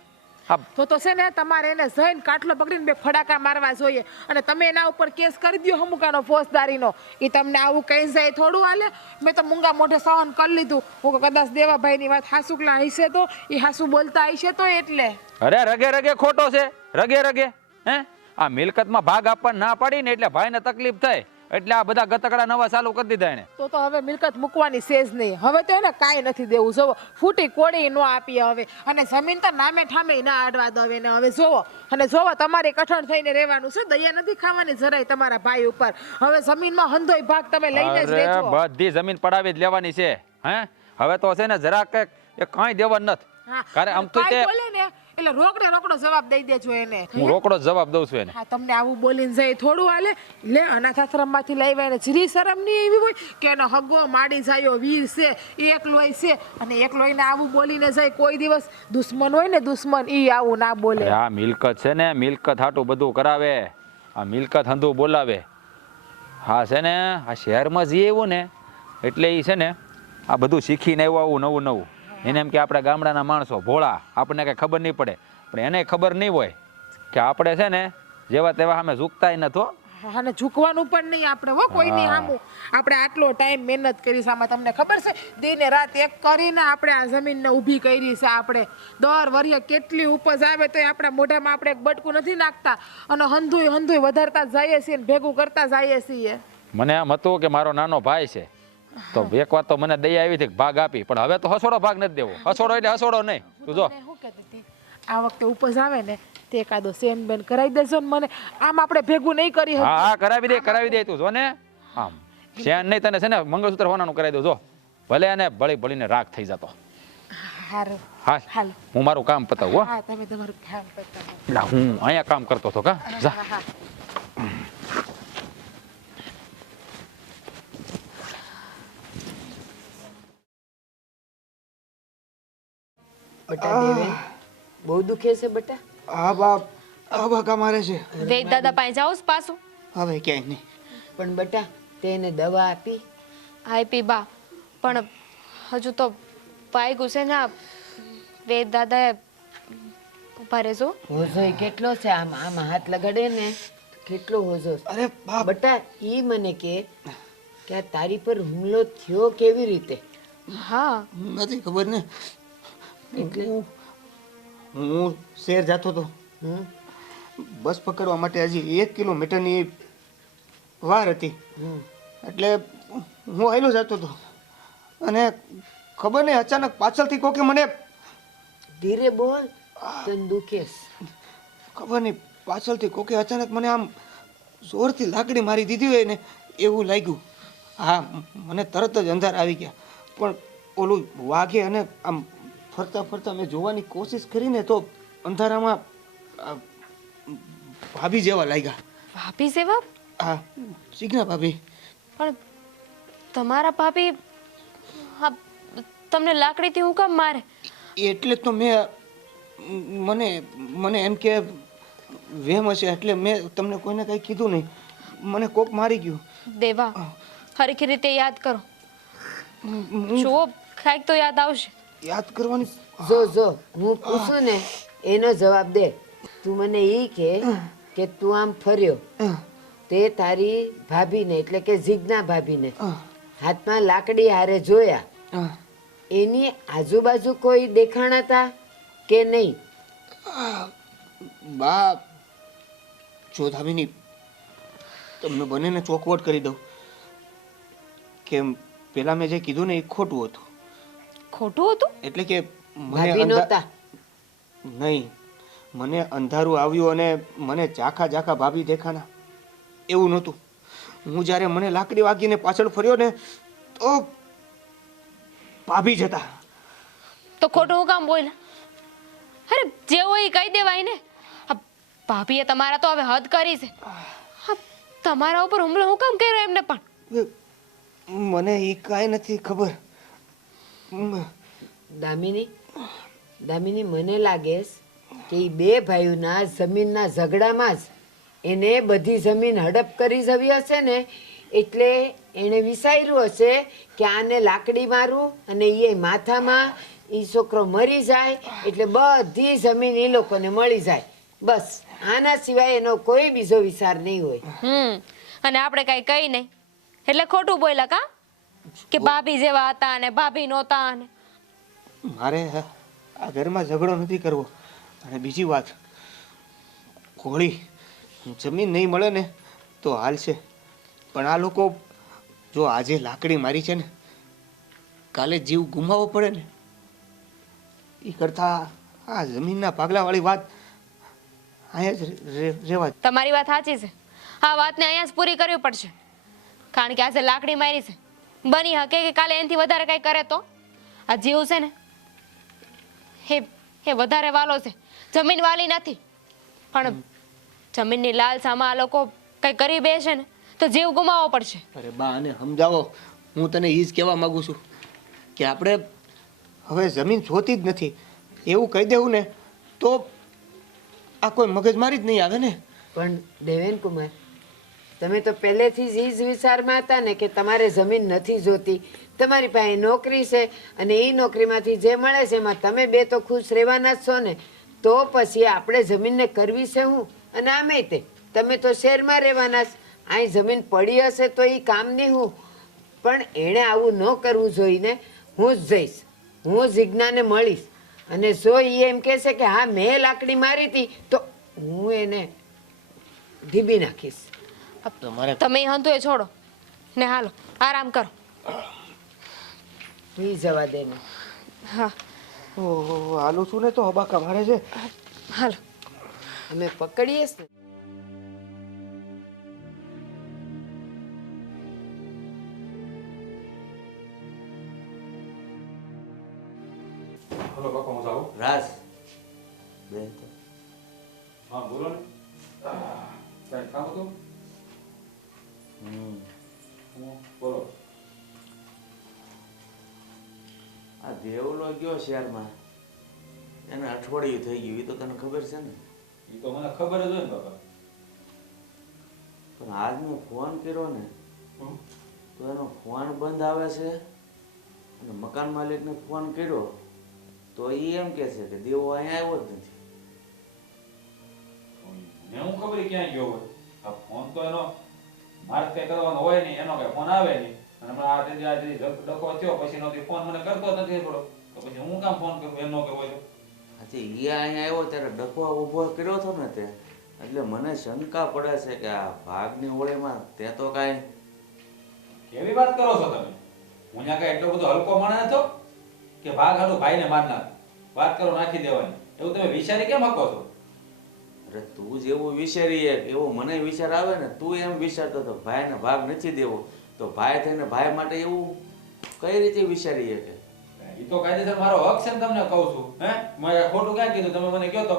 તો છે ને તમારે એને જઈને કાટલો પકડીને બે ફડાકા મારવા જોઈએ. અને તમે એના ઉપર કેસ કરી દો હમુકાનો ફોજદારીનો. એ તમને આવું કઈ જાય થોડું હાલે. મેં તો મૂંગા મોઢે સહન કરી લીધું. હું કદાચ દેવાભાઈની વાત હાસુકલા હશે તો એ હાસુ બોલતા હશે તો એટલે. અરે રગે રગે ખોટો છે, રગે રગે. હે, આ મિલકતમાં ભાગ આપવા ના પાડી ને એટલે ભાઈને તકલીફ થાય, એટલે આ બધા ગતકડા નવા ચાલુ કરી દીધા એને. તો હવે મિલકત મૂકવાની સેજ નહીં. હવે તો એને કાંઈ નથી દેવું. જોવો ફૂટી કોડી ન આપીએ હવે. અને જમીન તો નામે ઠામે ના આડવા દવે ને હવે જોવો. અને જોવો તમારે કઠણ થઈને રહેવાનું છે. દયા નથી ખાવાની જરાય તમારા ભાઈ ઉપર. હવે જમીનમાં હંધોય ભાગ તમે લઈને જ રહેજો. બધી જમીન પડાવી જ લેવાની છે. હે, હવે તો છે ને જરા કાંઈ દેવાનું નથી. કારણ આમ તો બોલે ને એટલે રોકડો જવાબ દઈ દેજો એને. હું રોકડો જવાબ દઉં છું એને. હા, તમને આવું બોલીને જાય થોડું હાલે. લે, અનાથ આશ્રમમાંથી લાવ્યા એને જીરી શરમ નહીં એવી હોય કે એનો હગો માડી જાયો વીર છે, એકલોય છે, અને એકલોયને આવું બોલીને જાય. કોઈ દિવસ દુશ્મન હોય ને દુશ્મન, ઈ આવું ના બોલે. આ મિલકત છે ને, મિલકત હાટું બધું કરાવે. આ મિલકત હંધું બોલાવે. હા છે ને, આ શહેરમાં જઈએ એવું ને એટલે એ છે ને આ બધું શીખીને આવ્યું આવું નવું નવું. એને એમ કે આપણે ગામડાના માણસો ભોળા, આપણને કંઈ ખબર નહીં પડે. પણ એને ખબર નહીં હોય કે આપણે છે ને જેવા તેવા સામે ઝૂકતાય નતો. અને ઝૂકવાનું પણ નહીં આપણે હો કોઈની સામું. આપણે આટલો ટાઈમ મહેનત કરી સામે તમને ખબર છે? દિને રાત એક કરીને આપણે આ જમીનને ઊભી કરી છે. આપણે દર વર્ષે કેટલી ઉપજ આવે તો આપણા મોઢામાં આપણે એક બટકું નથી નાખતા. અને હંધુય વધારતા જઈએ છીએ ને ભેગું કરતા જઈએ છીએ. મને એમ હતું કે મારો નાનો ભાઈ છે તો એક વાત તો મને દયા આવી હતી કે ભાગ આપી, પણ હવે તો હસોડો ભાગ નથી દેવો. હસોડો એટલે હસોડો નહીં. તું જો શું કહેતી હતી, આ વખતે ઉપજ આવે ને તે એકાદો સેન બેન કરાવી દેજો ને મને. આમ આપણે ભેગું નહીં કરી. હા હા, કરાવી દે તું જો ને. આમ શેન નહીં તને છે ને મંગળસૂત્ર હોનાનું કરાવી દઉં જો ભલે અને ભળી ભળીને રાખ થઈ જતો. હારું હા હાલો હું મારું કામ પતાવું હો. હા તમે તમારું કામ કરતા રહો. લા, હું અહીંયા કામ કરતો હતો કા જા. હા હા બટા દેવેન બહુ દુખે છે બટા? આ બાકા મારે છે. વેદ દાદા પાસે જાઉં છું પાછું. હવે ક્યાંય નહીં. પણ બટા તેને દવા આપી? આપી બા, પણ હજુ તો વાગ્યું છે ને આ વેદ દાદાએ. ઉભા રહેજો. હોજો ય કેટલો છે? આમ આમ હાથ લગાડે ને કેટલો હોજો છે. અરે બાપ, બટા ઈ મને કે આ તારી પર હુમલો થયો કેવી રીતે? હા નથી ખબર ને. એટલે હું શહેર જતો હતો હમ બસ પકડવા માટે. હજી 1 કિલોમીટરની વાર હતી હમ એટલે હું આયલો જતો હતો અને ખબર નહીં અચાનક પાછળથી કોકે મને ધીરે બોલ, તને દુખેસ. ખબર નહીં પાછળથી કોકે અચાનક મને આમ જોરથી લાકડી મારી દીધી હોય ને એવું લાગ્યું. હા, મને તરત જ અંધાર આવી ગયા. પણ ઓલું વાઘે અને આમ ફરતા ફરતા મેં જોવાની કોશિશ કરીને તો અંધારામાં આ, ભાભી જેવા લાગ્યા. ભાભી સેવા? હા, શીખના ભાભી. પણ તમારા ભાભી હા તમને લાકડીથી હું કામ મારે? એટલે જ તો મને મને એમ કે વેમ હશે એટલે મેં તમને કોઈને કંઈ કીધું નહીં. મને કોક મારી ગયું. દેવા હરખી રીતે યાદ કરો. જુઓ કાંઈક તો યાદ આવશે. યાદ કરવાની જો હું પૂછું ને એનો જવાબ દે. તું મને ઈ કે તું આમ ફર્યો તે તારી ભાભીને એટલે કે જીજ્ઞા ભાભીને હાથમાં લાકડી હારે જોયા. એની આજુબાજુ કોઈ દેખાણા હતા કે નહીં? બા જો ધામીની તમને બંનેને ચોખવટ કરી દઉં કે પેલા મેં જે કીધું ને એ ખોટું હતું. ખોટું હતું? એટલે કે ભાભી નહોતા? નહીં, મને અંધારું આવ્યું અને મને ઝાખા ઝાખા ભાભી દેખાણા એવું નહોતું. હું જ્યારે મને લાકડી વાગીને પાછળ ફર્યો ને તો ભાભી જતા. તો ખોટું હું કામ બોલ્યા? અરે જે હોય એ કહી દેવાય ને. આ ભાભીએ તમારા તો હવે હદ કરી છે. હા તમારા ઉપર હુમલો હું કામ કર્યો એમને? પણ મને એ કાંઈ નથી ખબર. દામિની મને લાગે કે એ બે ભાઈઓના જમીનના ઝઘડામાં જ એને બધી જમીન હડપ કરી જવી હશે ને એટલે એણે વિચાર્યું હશે કે આને લાકડી મારું અને એ માથામાં એ છોકરો મરી જાય એટલે બધી જમીન એ લોકોને મળી જાય. બસ આના સિવાય એનો કોઈ બીજો વિચાર નહીં હોય. અને આપણે કઈ કહી નહીં એટલે ખોટું બોલ્યા કા? કે ભાભી જેવા હતા અને ભાભી નહોતા અને મારે આ ઘરમાં ઝઘડો નથી કરવો. અને બીજી વાત, ઘોડી જમીન નહીં મળે ને તો હાલશે, પણ આ લોકો જો આજે લાકડી મારી છે ને કાલે જીવ ગુમાવવો પડે ને એ કરતા આ જમીનના ભાગલાવાળી વાત અહીંયા જ રહેવા. તમારી વાત સાચી છે. આ વાતને અહીંયા જ પૂરી કરવી પડશે. કારણ કે આજે લાકડી મારી છે, બની શકે કે કાલે એનાથી વધારે કઈ કરે તો આ જીવ છે ને એ વધારે વાલો છે, જમીન વાલી નથી. પણ જમીનની લાલસામાં આ લોકો કઈ કરી બેસે ને તો જીવ ગુમાવવો પડશે. અરે બા આને સમજાવો. હું તને એ જ કહેવા માંગુ છું કે આપણે હવે જમીન જોતી જ નથી એવું કહી દેવું ને તો આ કોઈ મગજમારી જ નહીં આવે ને. પણ દેવેન કુમાર, તમે તો પહેલેથી જ એ જ વિચારમાં હતા ને કે તમારે જમીન નથી જોતી, તમારી પાસે નોકરી છે અને એ નોકરીમાંથી જે મળે છે એમાં તમે બે તો ખુશ રહેવાના જ છો ને. તો પછી આપણે જમીનને કરવી છે હું? અને આમે તે તમે તો શહેરમાં રહેવાના જ. અહીં જમીન પડી હશે તો એ કામની હું. પણ એણે આવું ન કરવું જોઈને હું જ જઈશ, હું જીજ્ઞાને મળીશ અને જો એ એમ કહેશે કે હા મેં લાકડી મારી હતી તો હું એને ઢીબી નાખીશ. તમારે તમે હંતુ એ છોડો ને હાલો આરામ કરો. ઈ જવા દે ને. હા ઓહો હાલું છું ને તો હબાકા મારે છે. હાલો. અમે પકડીએ ને. બોલો ને કઈ કામ હતું બોલો આ દેવલો ગયો શહેરમાં એને અઠવાડિયું થઈ ગયું એ તો તને ખબર છે ને એ તો મને ખબર જ હોય ને બાપા પણ આજ મેં ફોન કર્યો ને હમ. તો એનો ફોન બંધ આવે છે અને મકાન માલિકને ફોન કર્યો તો એ એમ કહે છે કે દેવો અહીંયા આવ્યો જ નથી. મને હું ખબર ઈ ક્યાં ગયો હોય આ ફોન તો એનો મારે કઈ કરવાનો હોય નહીં એનો કઈ ફોન આવે નહીં અને હમણાં આ જે ડખો થયો પછી નો ફોન મને કરતો જ નથી થોડો તો પછી હું કામ ફોન કરું એનો કે હોય તો હાથી એ અહીંયા આવ્યો ત્યારે ડખો ઊભો કર્યો હતો ને તે એટલે મને શંકા પડે છે કે આ ભાગની હોળીમાં તે તો કાંઈ કેવી વાત કરો છો તમે હું ત્યાં કઈ એટલો બધો હલકો માણસ હતો કે ભાગ હાડું ભાઈને માર નાખ વાત કરો નાખી દેવાની એવું તમે વિચારી કેમ હકો છો અરે તું જેવું વિચારી એવો મને વિચાર આવે ને તું એમ વિચારતો હતો ભાઈને ભાગ નથી દેવો તો ભાઈ થઈને ભાઈ માટે એવું કઈ રીતે વિચારીએ કે એ તો કાયદેસર મારો હક છે ને તમને કહું છું હે મેં ખોટું ક્યાં કીધું તમે મને કહો તો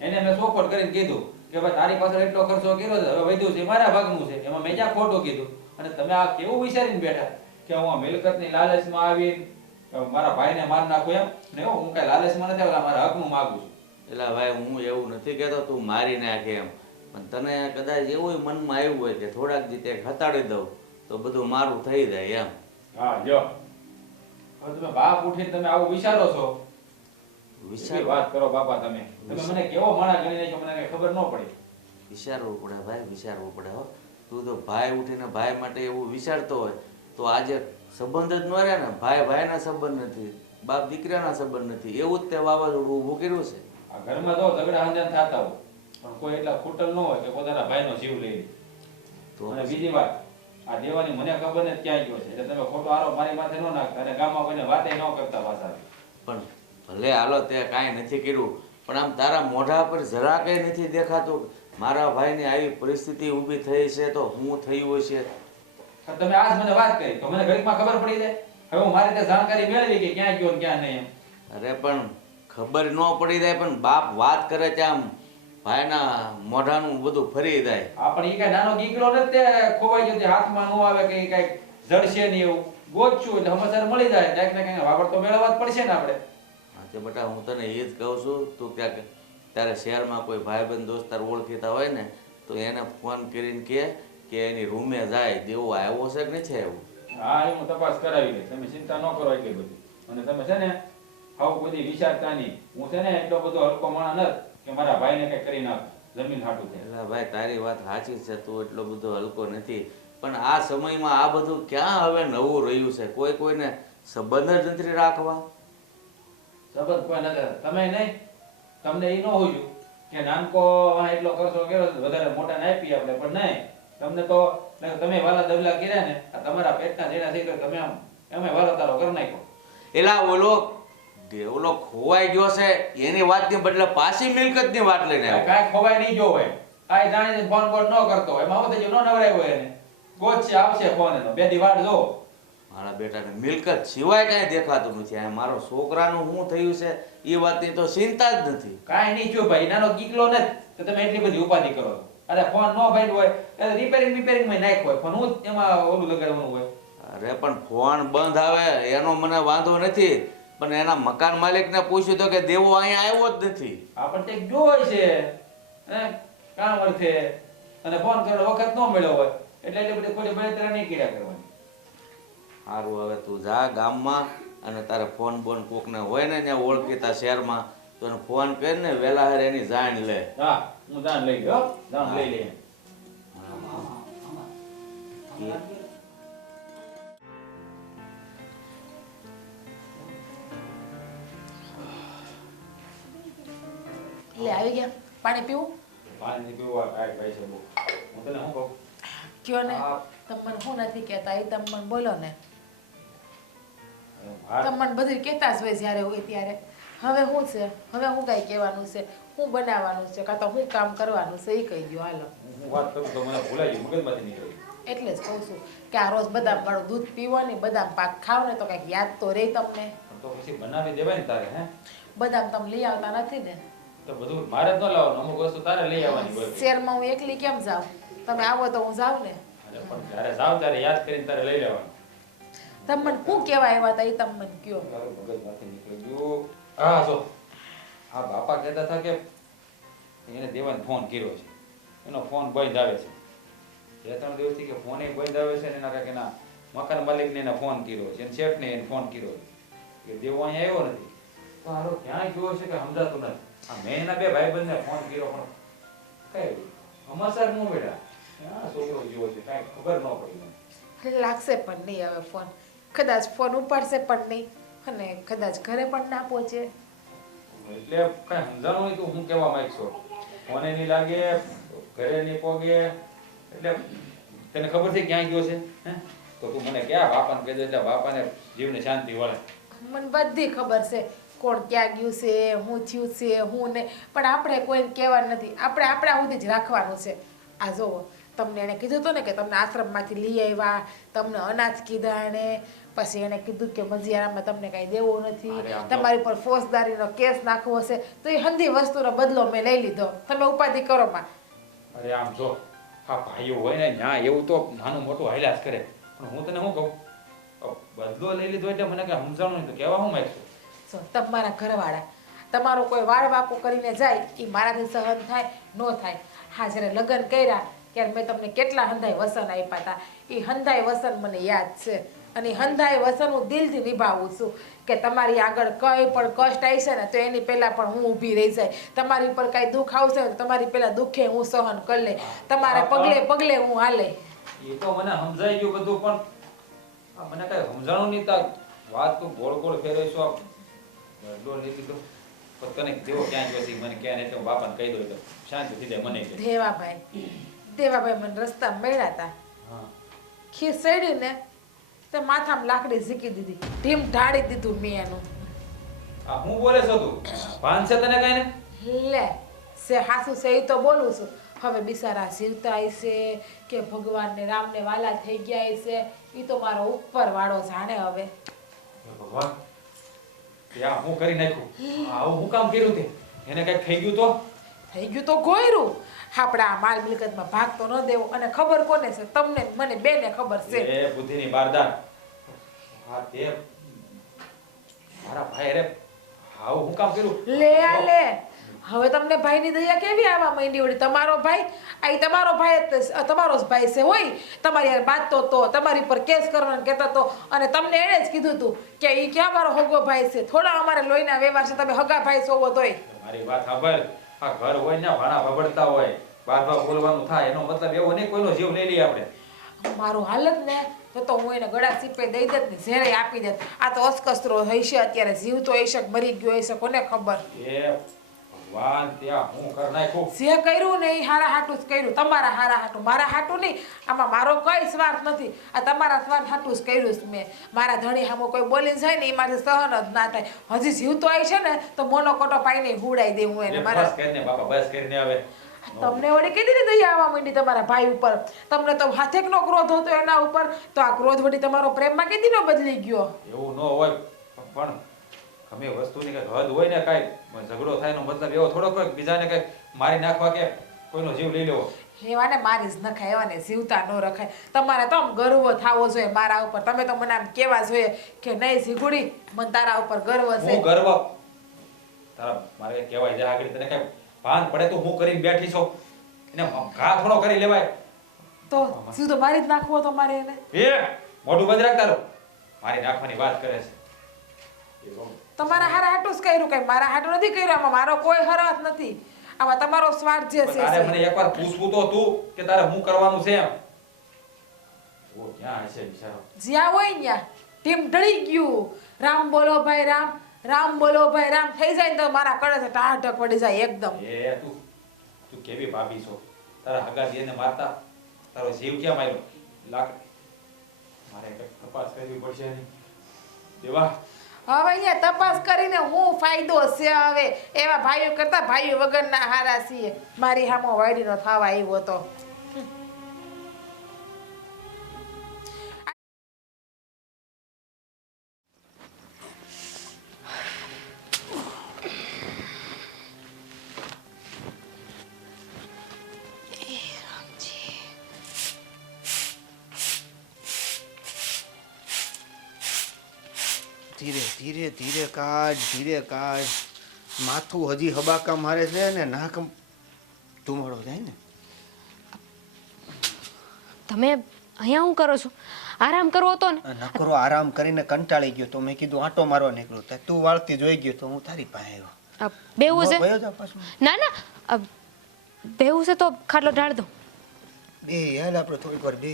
એને મેં ચોખવટ કરીને કીધું કે ભાઈ તારી પાછળ એટલો ખર્ચો કર્યો છે હવે વધ્યું છે એ મારા ભાગનું છે એમાં મેં ક્યાં ખોટું કીધું અને તમે આ કેવું વિચારીને બેઠા કે હું આ મિલકતની લાલચમાં આવી મારા ભાઈને માર નાખું એમ ને હું કઈ લાલચમાં નથી આવ્યો મારા હકનું માગું છું એટલે ભાઈ હું એવું નથી કહેતો તું મારી નાખે એમ પણ તને કદાચ એવું મનમાં આવ્યું હોય કે થોડાક રીતે હતાડી દઉં તો બધું મારું થઈ જાય એમ હા જો હવે તમે બાપ ઉઠીને તમે આવું વિચારો છો વિચાર વાત કરો બાપા તમે મને કેવો માણા ગણી નાખ્યો મને કઈ ખબર ન પડી વિચારવું પડે ભાઈ વિચારવું પડે હો તું તો ભાઈ ઉઠીને ભાઈ માટે એવું વિચારતો હોય તો આજે સંબંધ જ ન રહે ને ભાઈ ભાઈના સંબંધ નથી બાપ દીકરાના સંબંધ નથી એવું જ તે વાવાઝોડું ઊભું કર્યું છે આ ઘરમાં તો ઝઘડા હંજાન થતા હોય પણ કોઈ એટલા ખૂટલ ન હોય કે પોતાના ભાઈનો જીવ લઈ લે તો અને બીજી વાત આ દેવાની મને ખબર ને ક્યાં ગયો છે એટલે તમે ખોટો આરોપ મારી માથે ન નાખતા અને ગામમાં કોઈને વાતે ન કરતા પાછા પણ ભલે હાલો તે કાંઈ નથી કર્યું પણ આમ તારા મોઢા પર જરા કંઈ નથી દેખાતું મારા ભાઈની આવી પરિસ્થિતિ ઊભી થઈ છે તો હું થયું હશે પણ તમે આજ મને વાત કરી તો મને ઘડીકમાં ખબર પડી જાય હવે હું મારી રીતે જાણકારી મેળવી કે ક્યાં ગયો ને ક્યાં નહીં એમ અરે પણ ખબર ન પડી જાય પણ બાપ વાત કરે છે આમ ભાઈના મોઢાનું બધું ફરી જાય આપણે ઈ કઈ નાનો દીકરો નથી તે ખોવાઈ ગયો તે હાથમાં ન આવે કે ઈ કઈ જડશે નહીં એવું ગોતશું એટલે સમાચાર મળી જાય ક્યાંક ને ક્યાંક વાપર તો મેળવવા જ પડશે ને આપણે હા તે બેટા હું તને એ જ કહું છું તું ક્યાંક તારે શહેરમાં કોઈ ભાઈબંધ દોસ્તાર ઓળખીતા હોય ને તો એને ફોન કરીને કહે કે એની રૂમે જાય દેવો આવ્યો છે કે નથી આવ્યો હા એ હું તપાસ કરાવી લઈશ તમે ચિંતા ન કરો એટલી બધી અને તમે છે ને આવું બધી વિચારતા નહીં હું છે ને એટલો બધો હલકો માણસ નથી કે મારા ભાઈને કઈ કરી નાખ જમીન હાટું છે એટલે ભાઈ તારી વાત સાચી છે તું એટલો બધો હલકો નથી પણ આ સમયમાં આ બધું ક્યાં હવે નવું રહ્યું છે કોઈ કોઈને સંબંધ જ નથી રાખવા સંબંધ કોઈ નથી તમે નહીં તમને એ ન હોયું કે નાનકો એટલો ખર્ચો કર્યો વધારે મોટા ના આપી આપણે પણ નહીં તમને તો તમે વાલા દબલા કર્યા ને આ તમારા પેટના જેના થઈ તમે આમ એમાં વાલો તારો કરી નાખ્યો એલા ઓલો ખોવાઈ ગયો છે એની વાતની બદલે પાછી મિલકતની વાત લઈને આવ્યો કાંઈ ખોવાય નહીં જો હોય કાંઈ જાણીને ફોન ન કરતો હોય એમાં આવું થઈ ગયું ન નવરાય હોય એને ગોતશે આવશે ફોન એનો બે દી વાટ જો મારા બેટાને મિલકત સિવાય કાંઈ દેખાતું નથી આ મારો છોકરાનું શું થયું છે એ વાતની તો ચિંતા જ નથી કાંઈ નહીં જો ભાઈ નાનો કીકલો નથી તો તમે એટલી બધી ઉપાધિ કરો છો અરે ફોન ન ભાઈ હોય એટલે રિપેરિંગ માં નાખ હોય પણ હું એમાં ઓલું લગાડવાનું હોય અરે પણ ફોન બંધ આવે એનો મને વાંધો નથી પણ એના મકાન માલિકને પૂછ્યું તો કે દેવો અહીંયા આવ્યો જ નથી આપણને તે જોઈ છે હે કામ અર્થે અને ફોન કરવાનો વખત ન મળ્યો હોય એટલે એટલી બધી ખોટી બળતરા નહીં કર્યા કરવાની સારું હવે તું જા ગામમાં અને તારે ફોન બોન કોકને હોય ને ત્યાં ઓળખીતા શહેરમાં તો એને ફોન કરીને વહેલા હારે એની જાણ લે હા હું દાન લઈ ગયો દાન લઈ લે એટલે આવી ગયા પાણી પીવું પાણી પીવા કાંઈ ભાઈ છે બહુ હું તને શું કહું કયો ને તમે મને શું નથી કહેતા એ તમે મને બોલો ને હા તમે મને બધું કહેતા જ હોય જ્યારે હોય ત્યારે હવે શું છે હવે હું કાંઈ કહેવાનું છે શું બનાવવાનું છે કાં તો શું કામ કરવાનું છે એ કહી દો હાલો હું વાત કરું તો મને ભૂલાઈ ગયું મગજમાંથી નીકળી એટલે જ કહું છું કે આ રોજ બદામ વાળું દૂધ પીવો ને બદામ પાક ખાવ ને તો કાંઈક યાદ તો રહે તમને તો પછી બનાવી દેવાય ને તારે હે બદામ તમે લઈ આવતા નથી ને તો બધું મારે જ ન લાવવાનું, અમુક વસ્તુ તારે લઈ આવવાની હોય. શહેરમાં હું એકલી કેમ જાઉં? તમે આવો તો હું જાઉં ને. અરે પણ જ્યારે જાવ ત્યારે યાદ કરીને તારે લઈ લેવાનું. તમે મને શું કહેવા આવ્યા હતા એ તમે મને કયો. તારું મગજમાંથી નીકળી ગયું. હા જો આ બાપા કહેતા હતા કે એને દેવાને ફોન કર્યો છે, એનો ફોન બંધ આવે છે. 2-3 દિવસથી કે ફોન બંધ આવે છે ને એના કાંઈક એના મકાન માલિકને એને ફોન કર્યો છે, એને શેઠને એને ફોન કર્યો છે કે દેવો અહીંયા આવ્યો નથી. તો હારો ક્યાંય ગયો છે કે સમજાતું નથી. આ મેં એના 2 ભાઈબંધને ફોન કર્યો પણ કઈ સમાચાર ન મળ્યા. ક્યાં છોકરો ગયો છે કાંઈ ખબર ન પડી મને. લાગશે પણ નહીં હવે ફોન, કદાચ ફોન ઉપાડશે પણ નહીં અને કદાચ ઘરે પણ ના પહોંચે. એટલે કઈ સમજાણું નહીં. તું હું કહેવા માંગશો? ફોને નહીં લાગે, ઘરે નહીં પોગે, એટલે તને ખબર છે ક્યાં ગયો છે? હે તો તું મને ક્યાં બાપાને કહી દે એટલે બાપાને જીવને શાંતિ વળે. મને બધી ખબર છે કોણ ક્યાં ગયું છે, હું થયું છે, હું નહીં, પણ આપણે કોઈને કહેવાનું નથી. આપણે આપણા સુધી જ રાખવાનું છે. આ જુઓ, તમને એણે કીધું હતું ને કે તમને આશ્રમમાંથી લઈ આવ્યા, તમને અનાજ કીધા એણે, પછી એણે કીધું કે મજીયારામાં તમને કાંઈ દેવું નથી, અરે આમ તો- તમારી પર ફોજદારીનો કેસ નાખવો હશે, તો એ હંધી વસ્તુનો બદલો મેં લઈ લીધો. તમે ઉપાધિ કરો માં. અરે આમ જો આ ભાઈઓ હોય ને ન્યા એવું તો નાનું મોટું હાલ્યા જ કરે. પણ હું તને શું કહું, બદલો લઈ લીધો એટલે મને કઈ સમજાણું નહીં. તો કહેવા હું માંગશું? જો તમારા ઘરવાળા તમારો કોઈ વાળ વાકો કરીને જાય એ મારાથી સહન થાય ન થાય. હા, જ્યારે લગ્ન કર્યા ત્યારે મેં તમને કેટલા હંધાઈ વસન આપ્યા હતા. એ હંધાઈ વસન મને યાદ છે અને એ હંધાઈ વસન હું દિલથી નિભાવું છું કે તમારી આગળ કંઈ પણ કષ્ટ આવશે ને તો એની પહેલાં પણ હું ઊભી રહી જાય. તમારી ઉપર કાંઈ દુઃખ આવશે ને તો તમારી પહેલાં દુઃખે હું સહન કરી લે, તમારા પગલે પગલે હું હાલે. એ તો મને સમજાઈ ગયું બધું, પણ આ મને કઈ સમજાણું નહીં. તા વાત તો ગોળ ગોળ ફેરવીશું. બદલો લઈ લીધો તો તને દેવો ક્યાં ગયો છે મને ક્યાં, એટલે હું બાપાને કહી દઉં એટલે શાંતિ થઈ જાય મને કે. દેવાભાઈ મને રસ્તા મળ્યા હતા, હા ખીસડી ને તે માથામાં લાકડી ઝીકી દીધી, ઢીમ ઢાળી દીધું મેં એનું. આ હું બોલે છો તું? ભાન છે તને કઈ ને? લે સે હાસુ છે ઈ તો બોલું છું. હવે બિચારા જીવતા હશે કે ભગવાનને રામને વાલા થઈ ગયા હશે એ તો મારો ઉપર વાળો જાણે. હવે હે ભગવાન, ત્યાં હું કરી નાખ્યું? આવું હું કામ કર્યું તે? એને કઈ થઈ ગયું તો? થઈ ગયું તો ગોયરું. આપણે આ માલ મિલકતમાં ભાગ તો ન દેવો. અને ખબર કોને છે? તમને ને મને બેને ખબર છે. એ બુદ્ધિની બારદાર. હા તે મારા ભાઈ રે આવું હું કામ કર્યું? લે આ લે, હવે તમને ભાઈની દયા કેવી આવવા માંડી વળી? તમારો ભાઈ આ ઈ તમારો ભાઈ જ તે, તમારો જ ભાઈ છે હોય. તમારી યાર બાતતો તો તમારી પર કેસ કરવાનું કહેતો તો, અને તમને એણે જ કીધું હતું કે ઈ ક્યાં મારો હગો ભાઈ છે, થોડા અમારે લોહીના વ્યવહાર છે, તમે હગા ભાઈ છો તોય. મારી વાત સાંભળ. આ ઘર હોય ને ભાણા ભબડતા હોય, બાર બોલવાનું થાય, એનો મતલબ એવો નહીં કોઈનો જીવ લઈ લઈએ આપણે. મારું હાલત ને તો હું એને ગળા સીપે દઈ દેત ને ઝેરે આપી દેત. આ તો અસ્કસ્ત્રો હશે અત્યારે, જીવ તો હશે મરી ગયો હશે, કોને ખબર. એ ભગવાન, ત્યાં હું કર નાખ્યું. જે કર્યું ને એ હારા હાટું જ કર્યું, તમારા હારા હાટું, મારા હાટું નહીં. આમાં મારો કઈ સ્વાર્થ નથી, આ તમારા સ્વાર્થ હાટું જ કર્યું છે મેં. મારા ધણી સામો કોઈ બોલીને જાય ને એ મારે સહન જ ના થાય. હજી જીવતો આવી છે ને તો મોનો કોટો પાઈને હુડાઈ દે હું એને. એ મારા બસ કરીને બાપા, બસ કરીને હવે. તમને વળી કીધી ને દયા આવવા માંડી તમારા ભાઈ ઉપર. તમને તો હાથેકનો ક્રોધ હતો એના ઉપર, તો આ ક્રોધ વળી તમારો પ્રેમમાં કીધી નો બદલી ગયો. એવું ન હોય, પણ ગમે વસ્તુની કઈક હદ હોય ને, કાંઈ ઝઘડો થાય એનો મતલબ એવો થોડો કોઈ બીજાને કઈક મારી નાખવા કે કોઈનો જીવ લઈ લેવો. એવાને મારી જ નખાય, એવાને જીવતા ન રખાય. તમારે તો આમ ગર્વ થવો જોઈએ મારા ઉપર. તમે તો મને આમ કેવા જોઈએ કે નહીં જીગુડી, મને તારા ઉપર ગર્વ છે. હું ગર્વ તારા મારે કહેવાય છે આગળ, તને કઈ ભાન પડે તો હું કરીને બેઠી છો, એને ઘા થોડો કરી લેવાય. તો સીધો મારી જ નાખવો તમારે એને. એ મોઢું બંધ રાખ તારું, મારી નાખવાની વાત કરે છે. તમારા હારા હાટું જ કર્યું, કઈ મારા હાટું નથી કર્યું. આમાં મારો કોઈ હરત નથી, આમાં તમારો સ્વાર્થ જે છે. તારે મને એકવાર પૂછવું તો તું કે તારે શું કરવાનું છે એમ. ઓ ક્યાં હશે બિચારો? જ્યાં હોય ત્યાં ટીમ ઢળી ગયું. રામ બોલો ભાઈ રામ, રામ બોલો ભાઈ રામ થઈ જાય ને તો મારા કળે ટાઢક પડી જાય એકદમ. એ તું કેવી ભાભી છો? તારા હગા દીને મારતા તારો જીવ ક્યાં માર્યો? લાકડી મારે કઈ તપાસ કરવી પડશે નહીં દેવા. હવે અહીંયા તપાસ કરીને હું ફાયદો છે? હવે એવા ભાઈઓ કરતા ભાઈઓ વગરના હારા છીએ. મારી હામો વાડીનો થવા આવ્યો હતો. ધીરે ધીરે ધીરે કાઢ, ધીરે કાઢ. માથું હજી હબાકા મારે છે ને નાક ધુમાડો જાય ને. તમે અહીંયા શું કરો છો? આરામ કરવો હતો ને. નકરો આરામ કરીને કંટાળી ગયો તો મેં કીધું આંટો મારવા નીકળ્યો તો તું વાળતી જોઈ ગયો તો હું તારી પાસે આવ્યો. બેવું છે? વયો જા પાછું. ના ના બેવું છે તો ખાટલો ઢાળ દો. બે હાલ આપણે થોડીક વાર બે.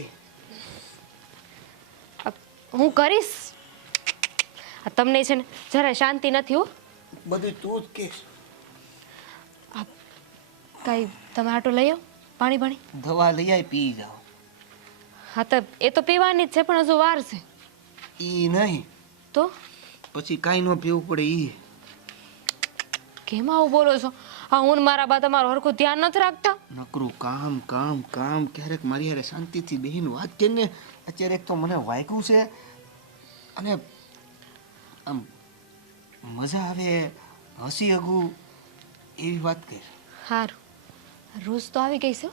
હું કરીશ. તમને છે ને જરા શાંતિ નથી હો. બધું તું જ કહીશ. કઈ તમે આટો લઈ આવો પાણી પાણી. દવા લઈ આવી પી જાઓ. હા તો એ તો પીવાની જ છે પણ હજુ વાર છે. ઈ નહીં તો પછી કાંઈ ન પીવું પડે ઈ. કેમ આવું બોલો છો? હા હું ને મારા બા તમારું હરખું ધ્યાન નથી રાખતા. નકરું કામ કામ કામ. ક્યારેક મારી હારે શાંતિથી બેહીને વાત કરીને અત્યારે એક તો મને વાગ્યું છે અને આમ મજા આવે હસી હગું એવી વાત કર. સારું રોજ તો આવી ગઈ છે.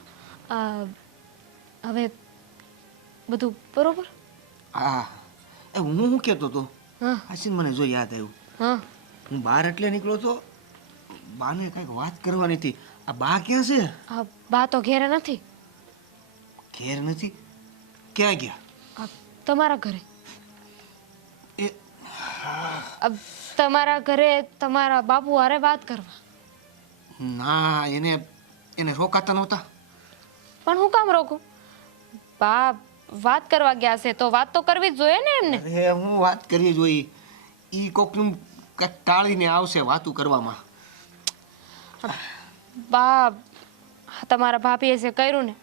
હવે બધું બરોબર? હા એ હું શું કહેતો હતો હા આશીન મને જો યાદ આવ્યું. હા હું બહાર એટલે નીકળ્યો તો બાને કંઈક વાત કરવાની હતી. આ બા ક્યાં છે? આ બા તો ઘેરે નથી. ઘેર નથી? ક્યાં ગયા? તમારા ઘરે. એ તમારા ઘરે તમારા બાપુ હારે વાત કરવા. ના એને રોકાતા નહોતા. પણ હું કામ રોકું? બા વાત કરવા ગયા છે તો વાત તો કરવી જ જોઈએ ને એમને. અરે હું વાત કરવી જોઈએ. ઈ કોકનું કંઈક ટાળીને આવશે વાતું કરવામાં. બા તમારા ભાભીએ છે કર્યું ને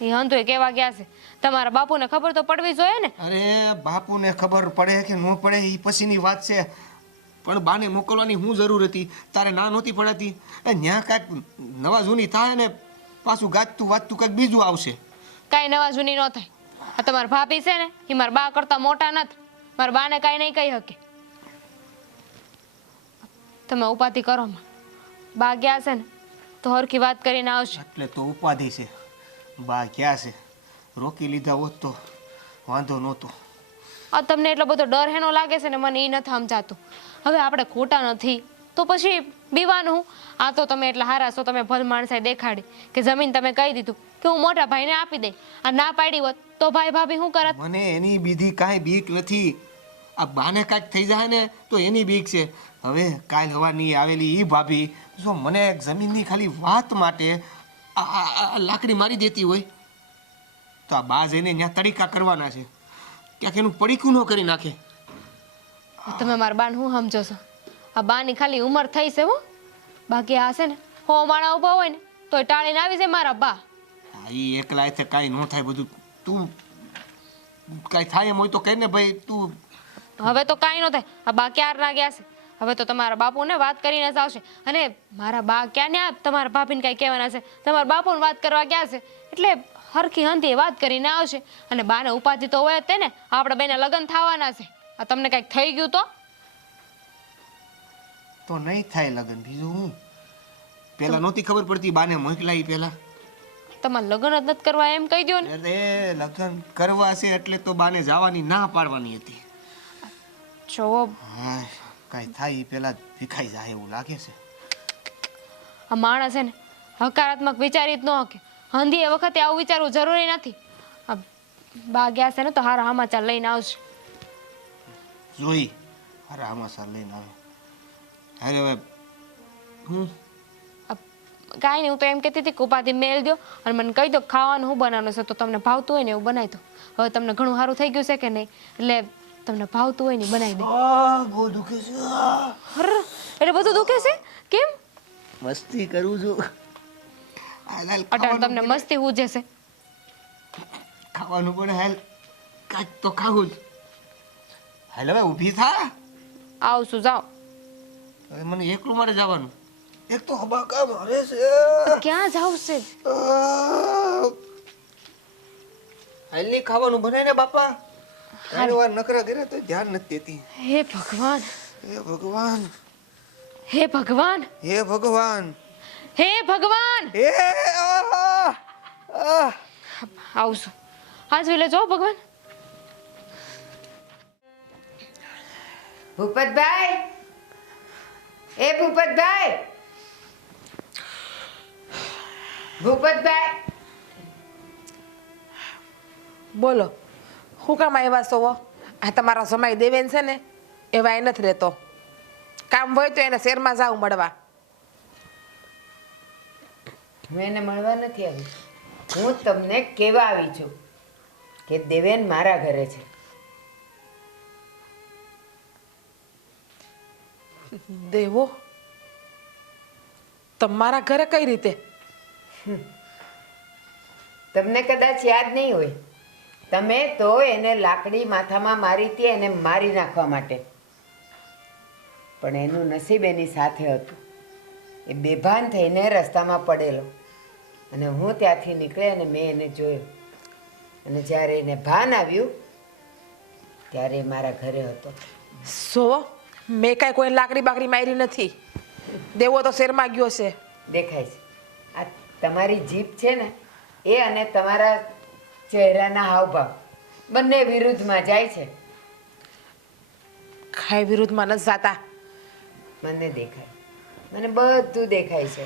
એ હંધુએ કેવા ગયા છે. તમારા બાપુને ખબર તો પડવી જોઈએ ને. અરે બાપુને ખબર પડે કે ન પડે એ પછીની વાત છે. પણ બાને મોકલવાની શું જરૂર હતી? તારે ના નહોતી પડાતી? એ ન્યા કાંઈક નવા જૂની થાય ને પાછું ગાજતું વાતતું કંઈક બીજું આવશે. કાંઈ નવા જૂની ન થાય. આ તમારા ભાભી છે ને એ મારા બા કરતા મોટા નથી. મારા બાને કાંઈ નહીં કહી શકે. તમે ઉપાધિ કરો માં. બા ગયા છે ને તો હરખી વાત કરીને આવશે. એટલે તો ઉપાધિ છે. બા ક્યાં છે? રોકી લીધા હોત તો વાંધો નહોતો. આ તમને એટલો બધો ડર હેનો લાગે છે ને મને એ નથી સમજાતું. હવે આપણે ખોટા નથી તો પછી બીવાનું. આ તો તમે એટલા હારા છો. તમે ભલ માણસાઈ દેખાડી કે જમીન તમે કહી દીધું કે હું મોટા ભાઈને આપી દઈ. આ ના પાડી હોત તો ભાઈ ભાભી શું કરત? મને એની બીજી કાંઈ બીક નથી. આ બાને કાંઈક થઈ જાય ને તો એની બીક છે. હવે કાલ હવાની આવેલી એ ભાભી જો મને જમીનની ખાલી વાત માટે આ લાકડી મારી દેતી હોય તો આ બા જઈને ત્યાં તડીકા કરવાના છે. ક્યાંક એનું પડીકું ન કરી નાખે. તમે મારા બાને શું સમજો છો? આ બાની ખાલી ઉંમર થઈ છે હો. બાકી આ છે ને હો માણા ઊભા હોય ને તોય ટાળીને આવી છે મારા બા. એ એકલા છે કાંઈ ન થાય. બધું તું કાંઈ થાય એમ હોય તો કહીને ભાઈ તું. હવે તો કાંઈ ન થાય. આ બા ક્યાર ના ગયા છે. હવે તો તમારા બાપુને વાત કરીને જ આવશે. અને મારા બા ક્યાં ને તમારા ભાભીને કાંઈ કહેવાના છે. તમારા બાપુને વાત કરવા ગયા છે એટલે હરખી હંધી વાત કરીને આવશે. અને બાને ઉપાધિ તો હોય જ તે ને. આપણે બેને લગ્ન થવાના છે. આ તમને કાંઈક થઈ ગયું તો નહીં થાય લગ્ન. બીજું હું પેલા નહોતી ખબર પડતી બાને મોકલાઈ પેલા. તમારે લગ્ન જ નથી કરવા એમ કહી દો ને. અરે લગ્ન કરવા છે એટલે તો બાને જવાની ના પાડવાની હતી. જોવો હા કાંઈ થાય એ પેલા વિખાઈ જાય એવું લાગે છે. આ માણસ છે ને હકારાત્મક વિચારી જ ન શકે. હંધી એ વખતે આવું વિચારવું જરૂરી નથી. આ બા ગયા છે ને તો હારા સમાચાર લઈને આવશે. જોઈ અરે આમાં સાર લઈને આવે. અરે હવે હું કાંઈ નહીં. હું તો એમ કહેતી હતી કે ઉપાધિ મેલ દો અને મને કહી દો ખાવાનું શું બનાવવાનું છે તો તમને ભાવતું હોય ને એવું બનાવી દો. હવે તમને ઘણું સારું થઈ ગયું છે કે નહીં એટલે તમને ભાવતું હોય ને બનાવી દે. બહુ દુખે છે. એટલે બધું દુખે છે કેમ? મસ્તી કરું છું. અટાણ તમને મસ્તી ઉજે છે. ખાવાનું પણ હાલ કાંઈક તો ખાવું જ. હાલ હવે ઊભી થા. આવશું જાઓ. હવે મને એકલું મારે જવાનું. એક તો હબાકા મારે છે. ક્યાં જાવ છે? હાલ ની ખાવાનું બનાય ને બાપા. ઘણી વાર નકરા કર્યા તો ધ્યાન નથી દેતી. હે ભગવાન હે ભગવાન હે ભગવાન હે ભગવાન હે ભગવાન. હે આવશું આજ વેલે જો ભગવાન. ભૂપતભાઈ, એ ભૂપતભાઈ, ભૂપતભાઈ. બોલો શું કામ આવ્યા છો? આ તમારા સમય દેવેન છે ને એવા એ નથી રહેતો. કામ હોય તો એને શહેરમાં જાવ મળવા. હું એને મળવા નથી આવી. હું તમને કહેવા આવી છું કે દેવેન મારા ઘરે છે. દેવો તમારા ઘરે કઈ રીતે? તમને કદાચ યાદ નહીં હોય, તમે તો એને લાકડી માથામાં મારી હતી એને મારી નાખવા માટે, પણ એનું નસીબ એની સાથે હતું. એ બેભાન થઈને રસ્તામાં પડેલો અને હું ત્યાંથી નીકળી અને મેં એને જોયો અને જ્યારે એને ભાન આવ્યું ત્યારે એ મારા ઘરે હતો. સો મેં કાંઈ કોઈ લાકડી બાકડી મારી નથી. દેવો તો શેરમાં ગયો છે. દેખાય છે આ તમારી જીભ છે ને એ અને તમારા ચહેરાના હાવભાવ બંને વિરુદ્ધમાં જાય છે. કાંઈ વિરુદ્ધમાં નથી જાતા. મને દેખાય, મને બધું દેખાય છે.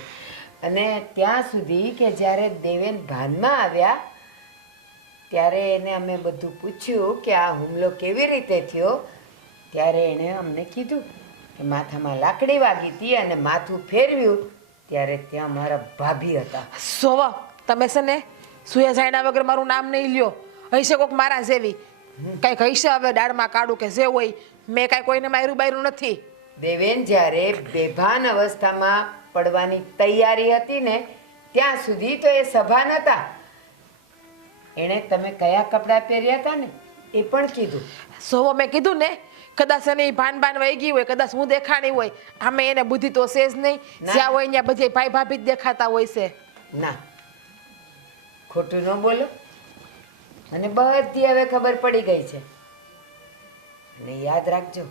અને ત્યાં સુધી કે જ્યારે દેવેન ભાનમાં આવ્યા ત્યારે એને અમે બધું પૂછ્યું કે આ હુમલો કેવી રીતે થયો, ત્યારે એણે અમને કીધું કે માથામાં લાકડી વાગી હતી અને માથું ફેરવ્યું ત્યારે ત્યાં મારા ભાભી હતા. સોવા તમે છે ને સુયા જાયના વગર મારું નામ નહીં લ્યો. હશે કોક મારા જેવી કાંઈક હશે હવે દાળમાં કાઢું કે જે હોય. મેં કાંઈ કોઈને માર્યું બાર્યું નથી. દેવેન જ્યારે બેભાન અવસ્થામાં પડવાની તૈયારી હતી ને ત્યાં સુધી તો એ સભા નહોતા. એણે તમે કયા કપડાં પહેર્યા હતા ને એ પણ કીધું. સોવો મેં કીધું ને કદાચ એને ભાન ભાન વહી ગઈ હોય, કદાચ હું દેખાણી હોય. આમે એને બુદ્ધિ તો છે જ નહીં. જ્યાં હોય ત્યાં બધી ભાઈ ભાભી જ દેખાતા હોય છે. ના, ખોટું ન બોલો. મને બધી હવે ખબર પડી ગઈ છે. અને યાદ રાખજો,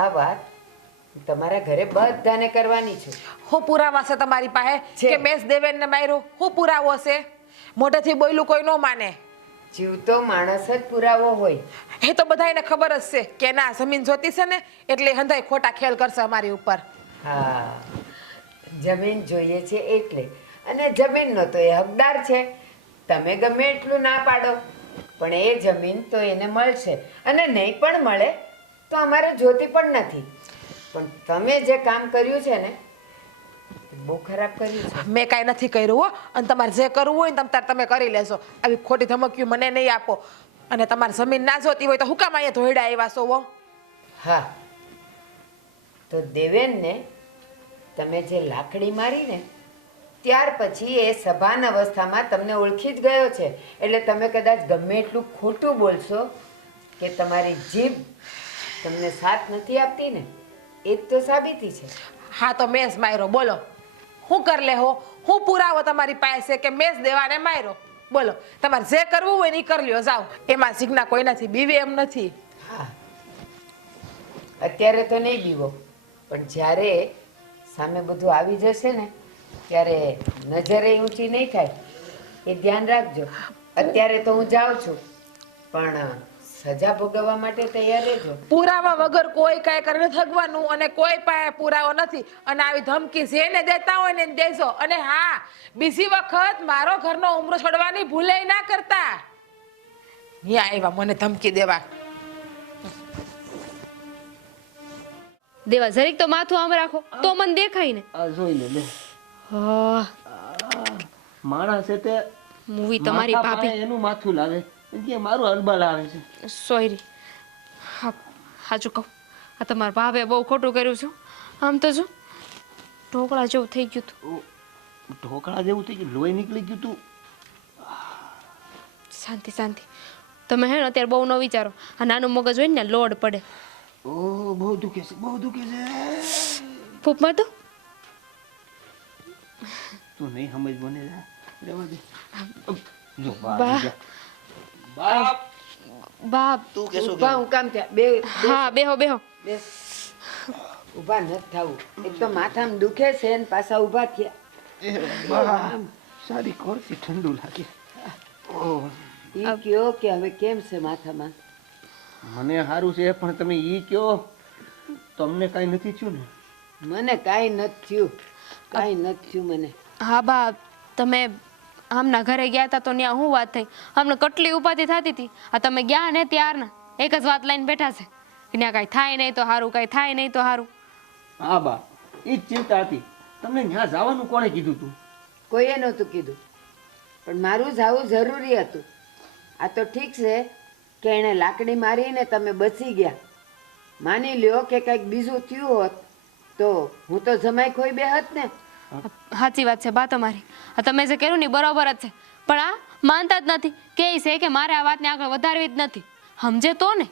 આ વાત તમારા ઘરે બધાને કરવાની છું. હું પુરાવા છે તમારી પાસે છે. કે મેં જ દેવેનને માર્યો? હું પુરાવો છે? મોઢેથી બોયલું કોઈ ન માને. જીવતો માણસ જ પુરાવો હોય. એ તો બધાને ખબર જ છે કે ના જમીન જોતી છે ને એટલે હંધાઈ ખોટા ખેલ કરશે અમારી ઉપર. હા, જમીન જોઈએ છે એટલે. અને જમીનનો તો એ હકદાર છે. તમે ગમે એટલું ના પાડો પણ એ જમીન તો એને મળશે. અને નહીં પણ મળે તો અમારે જોતી પણ નથી. પણ તમે જે કામ કર્યું છે ને બહુ ખરાબ કર્યું છે. મેં કાંઈ નથી કર્યું હો. અને તમારે જે કરવું હોય ને તમે કરી લેશો. આવી ખોટી ધમકીઓ મને નહીં આપો. અને તમારે જમીન ના જોતી હોય તો હું કામ અહીંયા ધોઈડા આવ્યા છો હો? હા, તો દેવેનને તમે જે લાકડી મારી ને ત્યાર પછી એ સભાન અવસ્થામાં તમને ઓળખી જ ગયો છે. એટલે તમે કદાચ ગમે એટલું ખોટું બોલશો કે તમારી જીભ તમને સાથ નથી આપતી ને એ જ તો સાબિતી છે. હા તો મેં જ માર્યો. બોલો હું કર લે હો? હું પુરાવો તમારી પાસે કે મેં જ દેવાને માર્યો? બોલો તમારે જે કરવું હોય ને એ કરી લ્યો. જાઓ. એમાં જીજ્ઞા કોઈનાથી બીવે એમ નથી. હા, અત્યારે તો નહીં બીવો પણ જ્યારે સામે બધું આવી જશે ને ત્યારે નજરે ઊંચી નહીં થાય એ ધ્યાન રાખજો. અત્યારે તો હું જાઉં છું પણ સજા ભોગવવા માટે તૈયાર રહેજો. પુરાવા વગર કોઈ કાંઈ કરીને થગવાનું અને કોઈ પાસે પુરાવો નથી. અને આવી ધમકી જેને દેતા હોય ને એને દેજો. અને હા, બીજી વખત મારો ઘરનો ઉમરો છોડવાની ભૂલે ના કરતા. અહીંયા આવ્યા મને ધમકી દેવા. દેવા જરીક તો માથું આમ રાખો તો મને દેખાય ને. આ જોઈ લે લે માણસ છે તે મૂવી તમારી માથા ભાભી પાસે એનું માથું લાવે કે મારું અલબલ આવે છે. સોરી. હા સાચું કહું આ તમારા ભાભે બહુ ખોટું કર્યું છે. આમ તો જો ઢોકળા જેવું થઈ ગયું હતું. ઢોકળા જેવું થઈ ગયું, લોહી નીકળી ગયું તું. શાંતિ શાંતિ. તમે હે ને અત્યારે બહુ ન વિચારો. આ નાનું મગજ હોય ને લોડ પડે. ઓ બહુ દુખે છે, બહુ દુખે છે. ફૂપ માર તો તું નહીં સમજ મને રહેવા દે. જો બા. બાપ બાપ તું કેસો ઊભા હું કામ થયા? બે હા બેહો બેહો. બેસ. ઊભા નથી થવું. એક તો માથામાં દુખે છે ને પાછા ઊભા થયા. સારી કોરથી ઠંડુ લાગે. ઓ ઈ કયો કે હવે કેમ છે માથામાં? મને સારું છે પણ તમે ઈ કયો તમને કાંઈ નથી થયું ને? મને કાંઈ નથી થયું, કાંઈ નથી થયું મને. હા બા, તમે આમના ઘરે ગયા હતા તો ત્યાં શું વાત થઈ? અમને કેટલી ઉપાધિ થતી હતી. આ તમે ગયા ને ત્યારના એક જ વાત લઈને બેઠા છે કે ત્યાં કાંઈ થાય નહીં તો સારું, કાંઈ થાય નહીં તો સારું. હા બા, એ જ ચિંતા હતી. તમને ત્યાં જવાનું કોણે કીધું તું? કોઈએ નહોતું કીધું, પણ મારું જવું જરૂરી હતું. આ તો ઠીક છે કે એણે લાકડી મારીને તમે બચી ગયા. માની લ્યો કે કંઈક બીજું થયું હોત તો હું તો જમાઈ ખોઈ બે હોત ને. સાચી વાત છે બા તમારી. આ તમે જે કર્યું ને ઈ બરોબર જ છે, પણ આ માનતા જ નથી. કહે છે કે મારે આ વાતને આગળ વધારવી જ નથી. સમજે તો ને.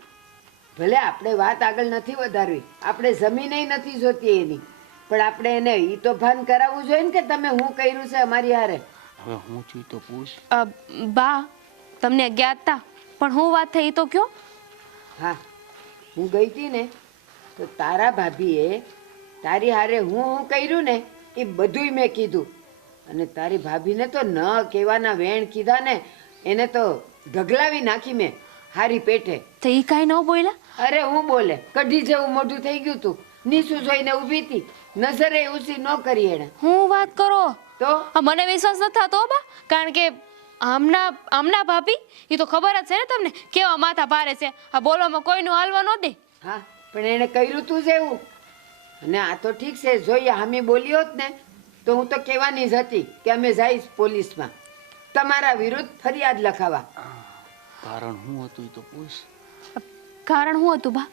ભલે આપણે વાત આગળ નથી વધારવી, આપણે જમીને નથી જોતી એની, પણ આપણે એને ઈ તો ભાન કરાવવું જોઈએ ને કે તમે હું કર્યું છે અમારી હારે. હવે હું છું તો પૂછ. બા તમને ગયા હતા પણ હું વાત થઈ ઈ તો કયો. હા, હું ગઈ હતી ને તો તારા ભાભીએ તારી હારે હું કર્યું ને એ બધુંય મેં કીધું. અને તારી ભાભીને તો ન કહેવાના વેણ કીધા ને, એને તો ઢગલાવી નાખી મેં હારી પેટે. તો ઈ કાંઈ ન બોલ્યા? અરે હું બોલે, કઢી જેવું મોઢું થઈ ગયું તું. નીસું જોઈને ઊભી હતી, નજરે ઉછી ન કરી એણે. હું વાત કરો તો આ મને વિશ્વાસ નથી થતો બા, કારણ કે આમના ભાભી એ તો ખબર જ છે ને તમને કેવા માથા ભારે છે. આ બોલવામાં કોઈનું હાલવા ન દે. હા, પણ એણે કર્યું તું જ એવું. અને આ તો ઠીક છે, જોઈએ હામી બોલી હોત ને તો હું તો કહેવાની જ હતી કે અમે જઈશ પોલીસમાં તમારા વિરુદ્ધ ફરિયાદ લખાવા. કારણ શું હતું એ તો પૂછ. કારણ શું હતું બા?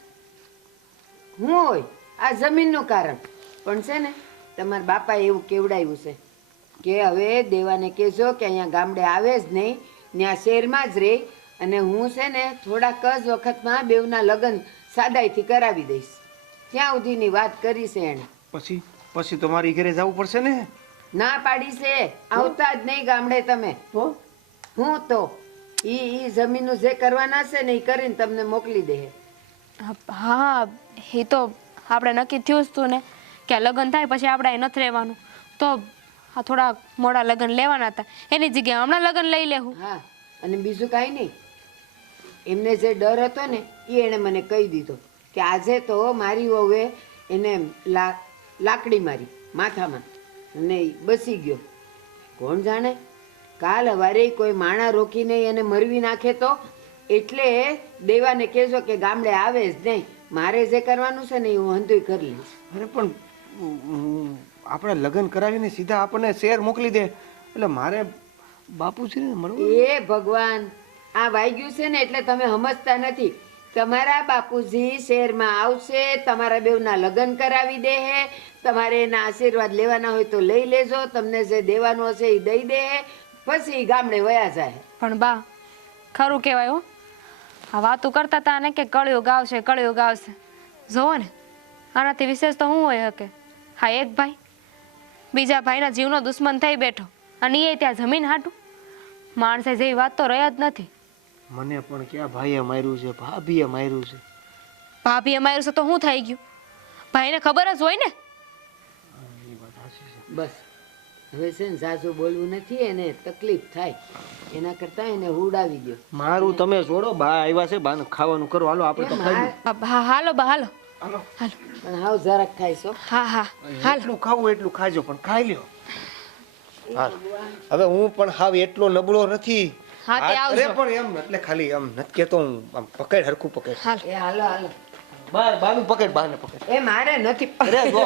હું હોય આ જમીનનું કારણ. પણ છે ને તમારા બાપાએ એવું કેવડાવ્યું છે કે હવે દેવાને કહેજો કે અહીંયા ગામડે આવે જ નહીં, ત્યાં શહેરમાં જ રહે. અને હું છે ને થોડાક જ વખતમાં બેવના લગ્ન સાદાઈથી કરાવી દઈશ. ત્યાં સુધીની વાત કરી છે એણે. પછી પછી તમારી ઘરે જવું પડશે ને? ના પાડી છે, આવતા જ નહીં ગામડે તમે. તો હું તો ઈ જમીનનું જે કરવાના છે ને એ કરીને તમને મોકલી દે. હા, એ તો આપણે નક્કી થયું જ હતું ને કે આ લગ્ન થાય પછી આપણે અહીં નથી રહેવાનું. તો આ થોડા મોડા લગ્ન લેવાના હતા, એની જગ્યાએ હમણાં લગ્ન લઈ લેવું. હા, અને બીજું કાંઈ નહીં. એમને જે ડર હતો ને એ એણે મને કહી દીધો કે આજે તો મારી વહુએ એને લાકડી મારી માથામાં અને ઈ બસી ગયો. કોણ જાણે કાલ હવારે કોઈ માણા રોકીને એને મરવી નાખે તો. એટલે દેવાને કહેજો કે ગામડે આવે જ નહીં. મારે જે કરવાનું છે ને એ હું હંધુય કરી લઈશ. અરે પણ આપણે લગ્ન કરાવીને સીધા આપણને શહેર મોકલી દે એટલે મારે બાપુજીને મળવું. એ ભગવાન, આ વાગ્યું છે ને એટલે તમે સમજતા નથી. તમારા બાપુજી શહેરમાં આવશે, તમારા બેવના લગ્ન કરાવી દે હે, તમારે એના આશીર્વાદ લેવાના હોય તો લઈ લેજો, તમને જે દેવાનું હશે એ દઈ દે હે, પછી ગામડે વયા જાય. પણ બા ખરું કહેવાય હો, આ વાતું કરતા હતા ને કે કળિયુગ આવશે કળિયુગ આવશે. જોવો ને આનાથી વિશેષ તો શું હોય શકે? હા, એક ભાઈ બીજા ભાઈના જીવનો દુશ્મન થઈ બેઠો અને એ ત્યાં જમીન હાટું. માણસે જેવી વાત તો રહ્યા જ નથી. મને પણ ક્યાં ભાઈએ માર્યું છે, ભાભીએ માર્યું છે. ભાભીએ માર્યું છે તો શું થઈ ગયું? ભાઈને ખબર જ હોય ને. બસ હવે છે ને સાસુ બોલવું નથી, એને તકલીફ થાય એના કરતા એને હુડાવી દો. મારું તમે છોડો, બા આવ્યા છે, બાને ખાવાનું કરો. હાલો આપણે તો ખાઈ હા, હાલો બા હાલો. હાલો. પણ હાવ જરાક ખાય છો. હા હા હાલો. એટલું ખાવું એટલું ખાજો, પણ ખાઈ લ્યો. હાલ. હવે હું પણ હાવ એટલો નબળો નથી. હા, તે અરે આવજો. પણ એમ એટલે ખાલી એમ નથી કેતો હું, આમ પકડ, હરખું પકડ. હાલ. એ હાલો હાલો. બાનું પકડ, બાને પકડ. એ મારે નથી. અરે જો.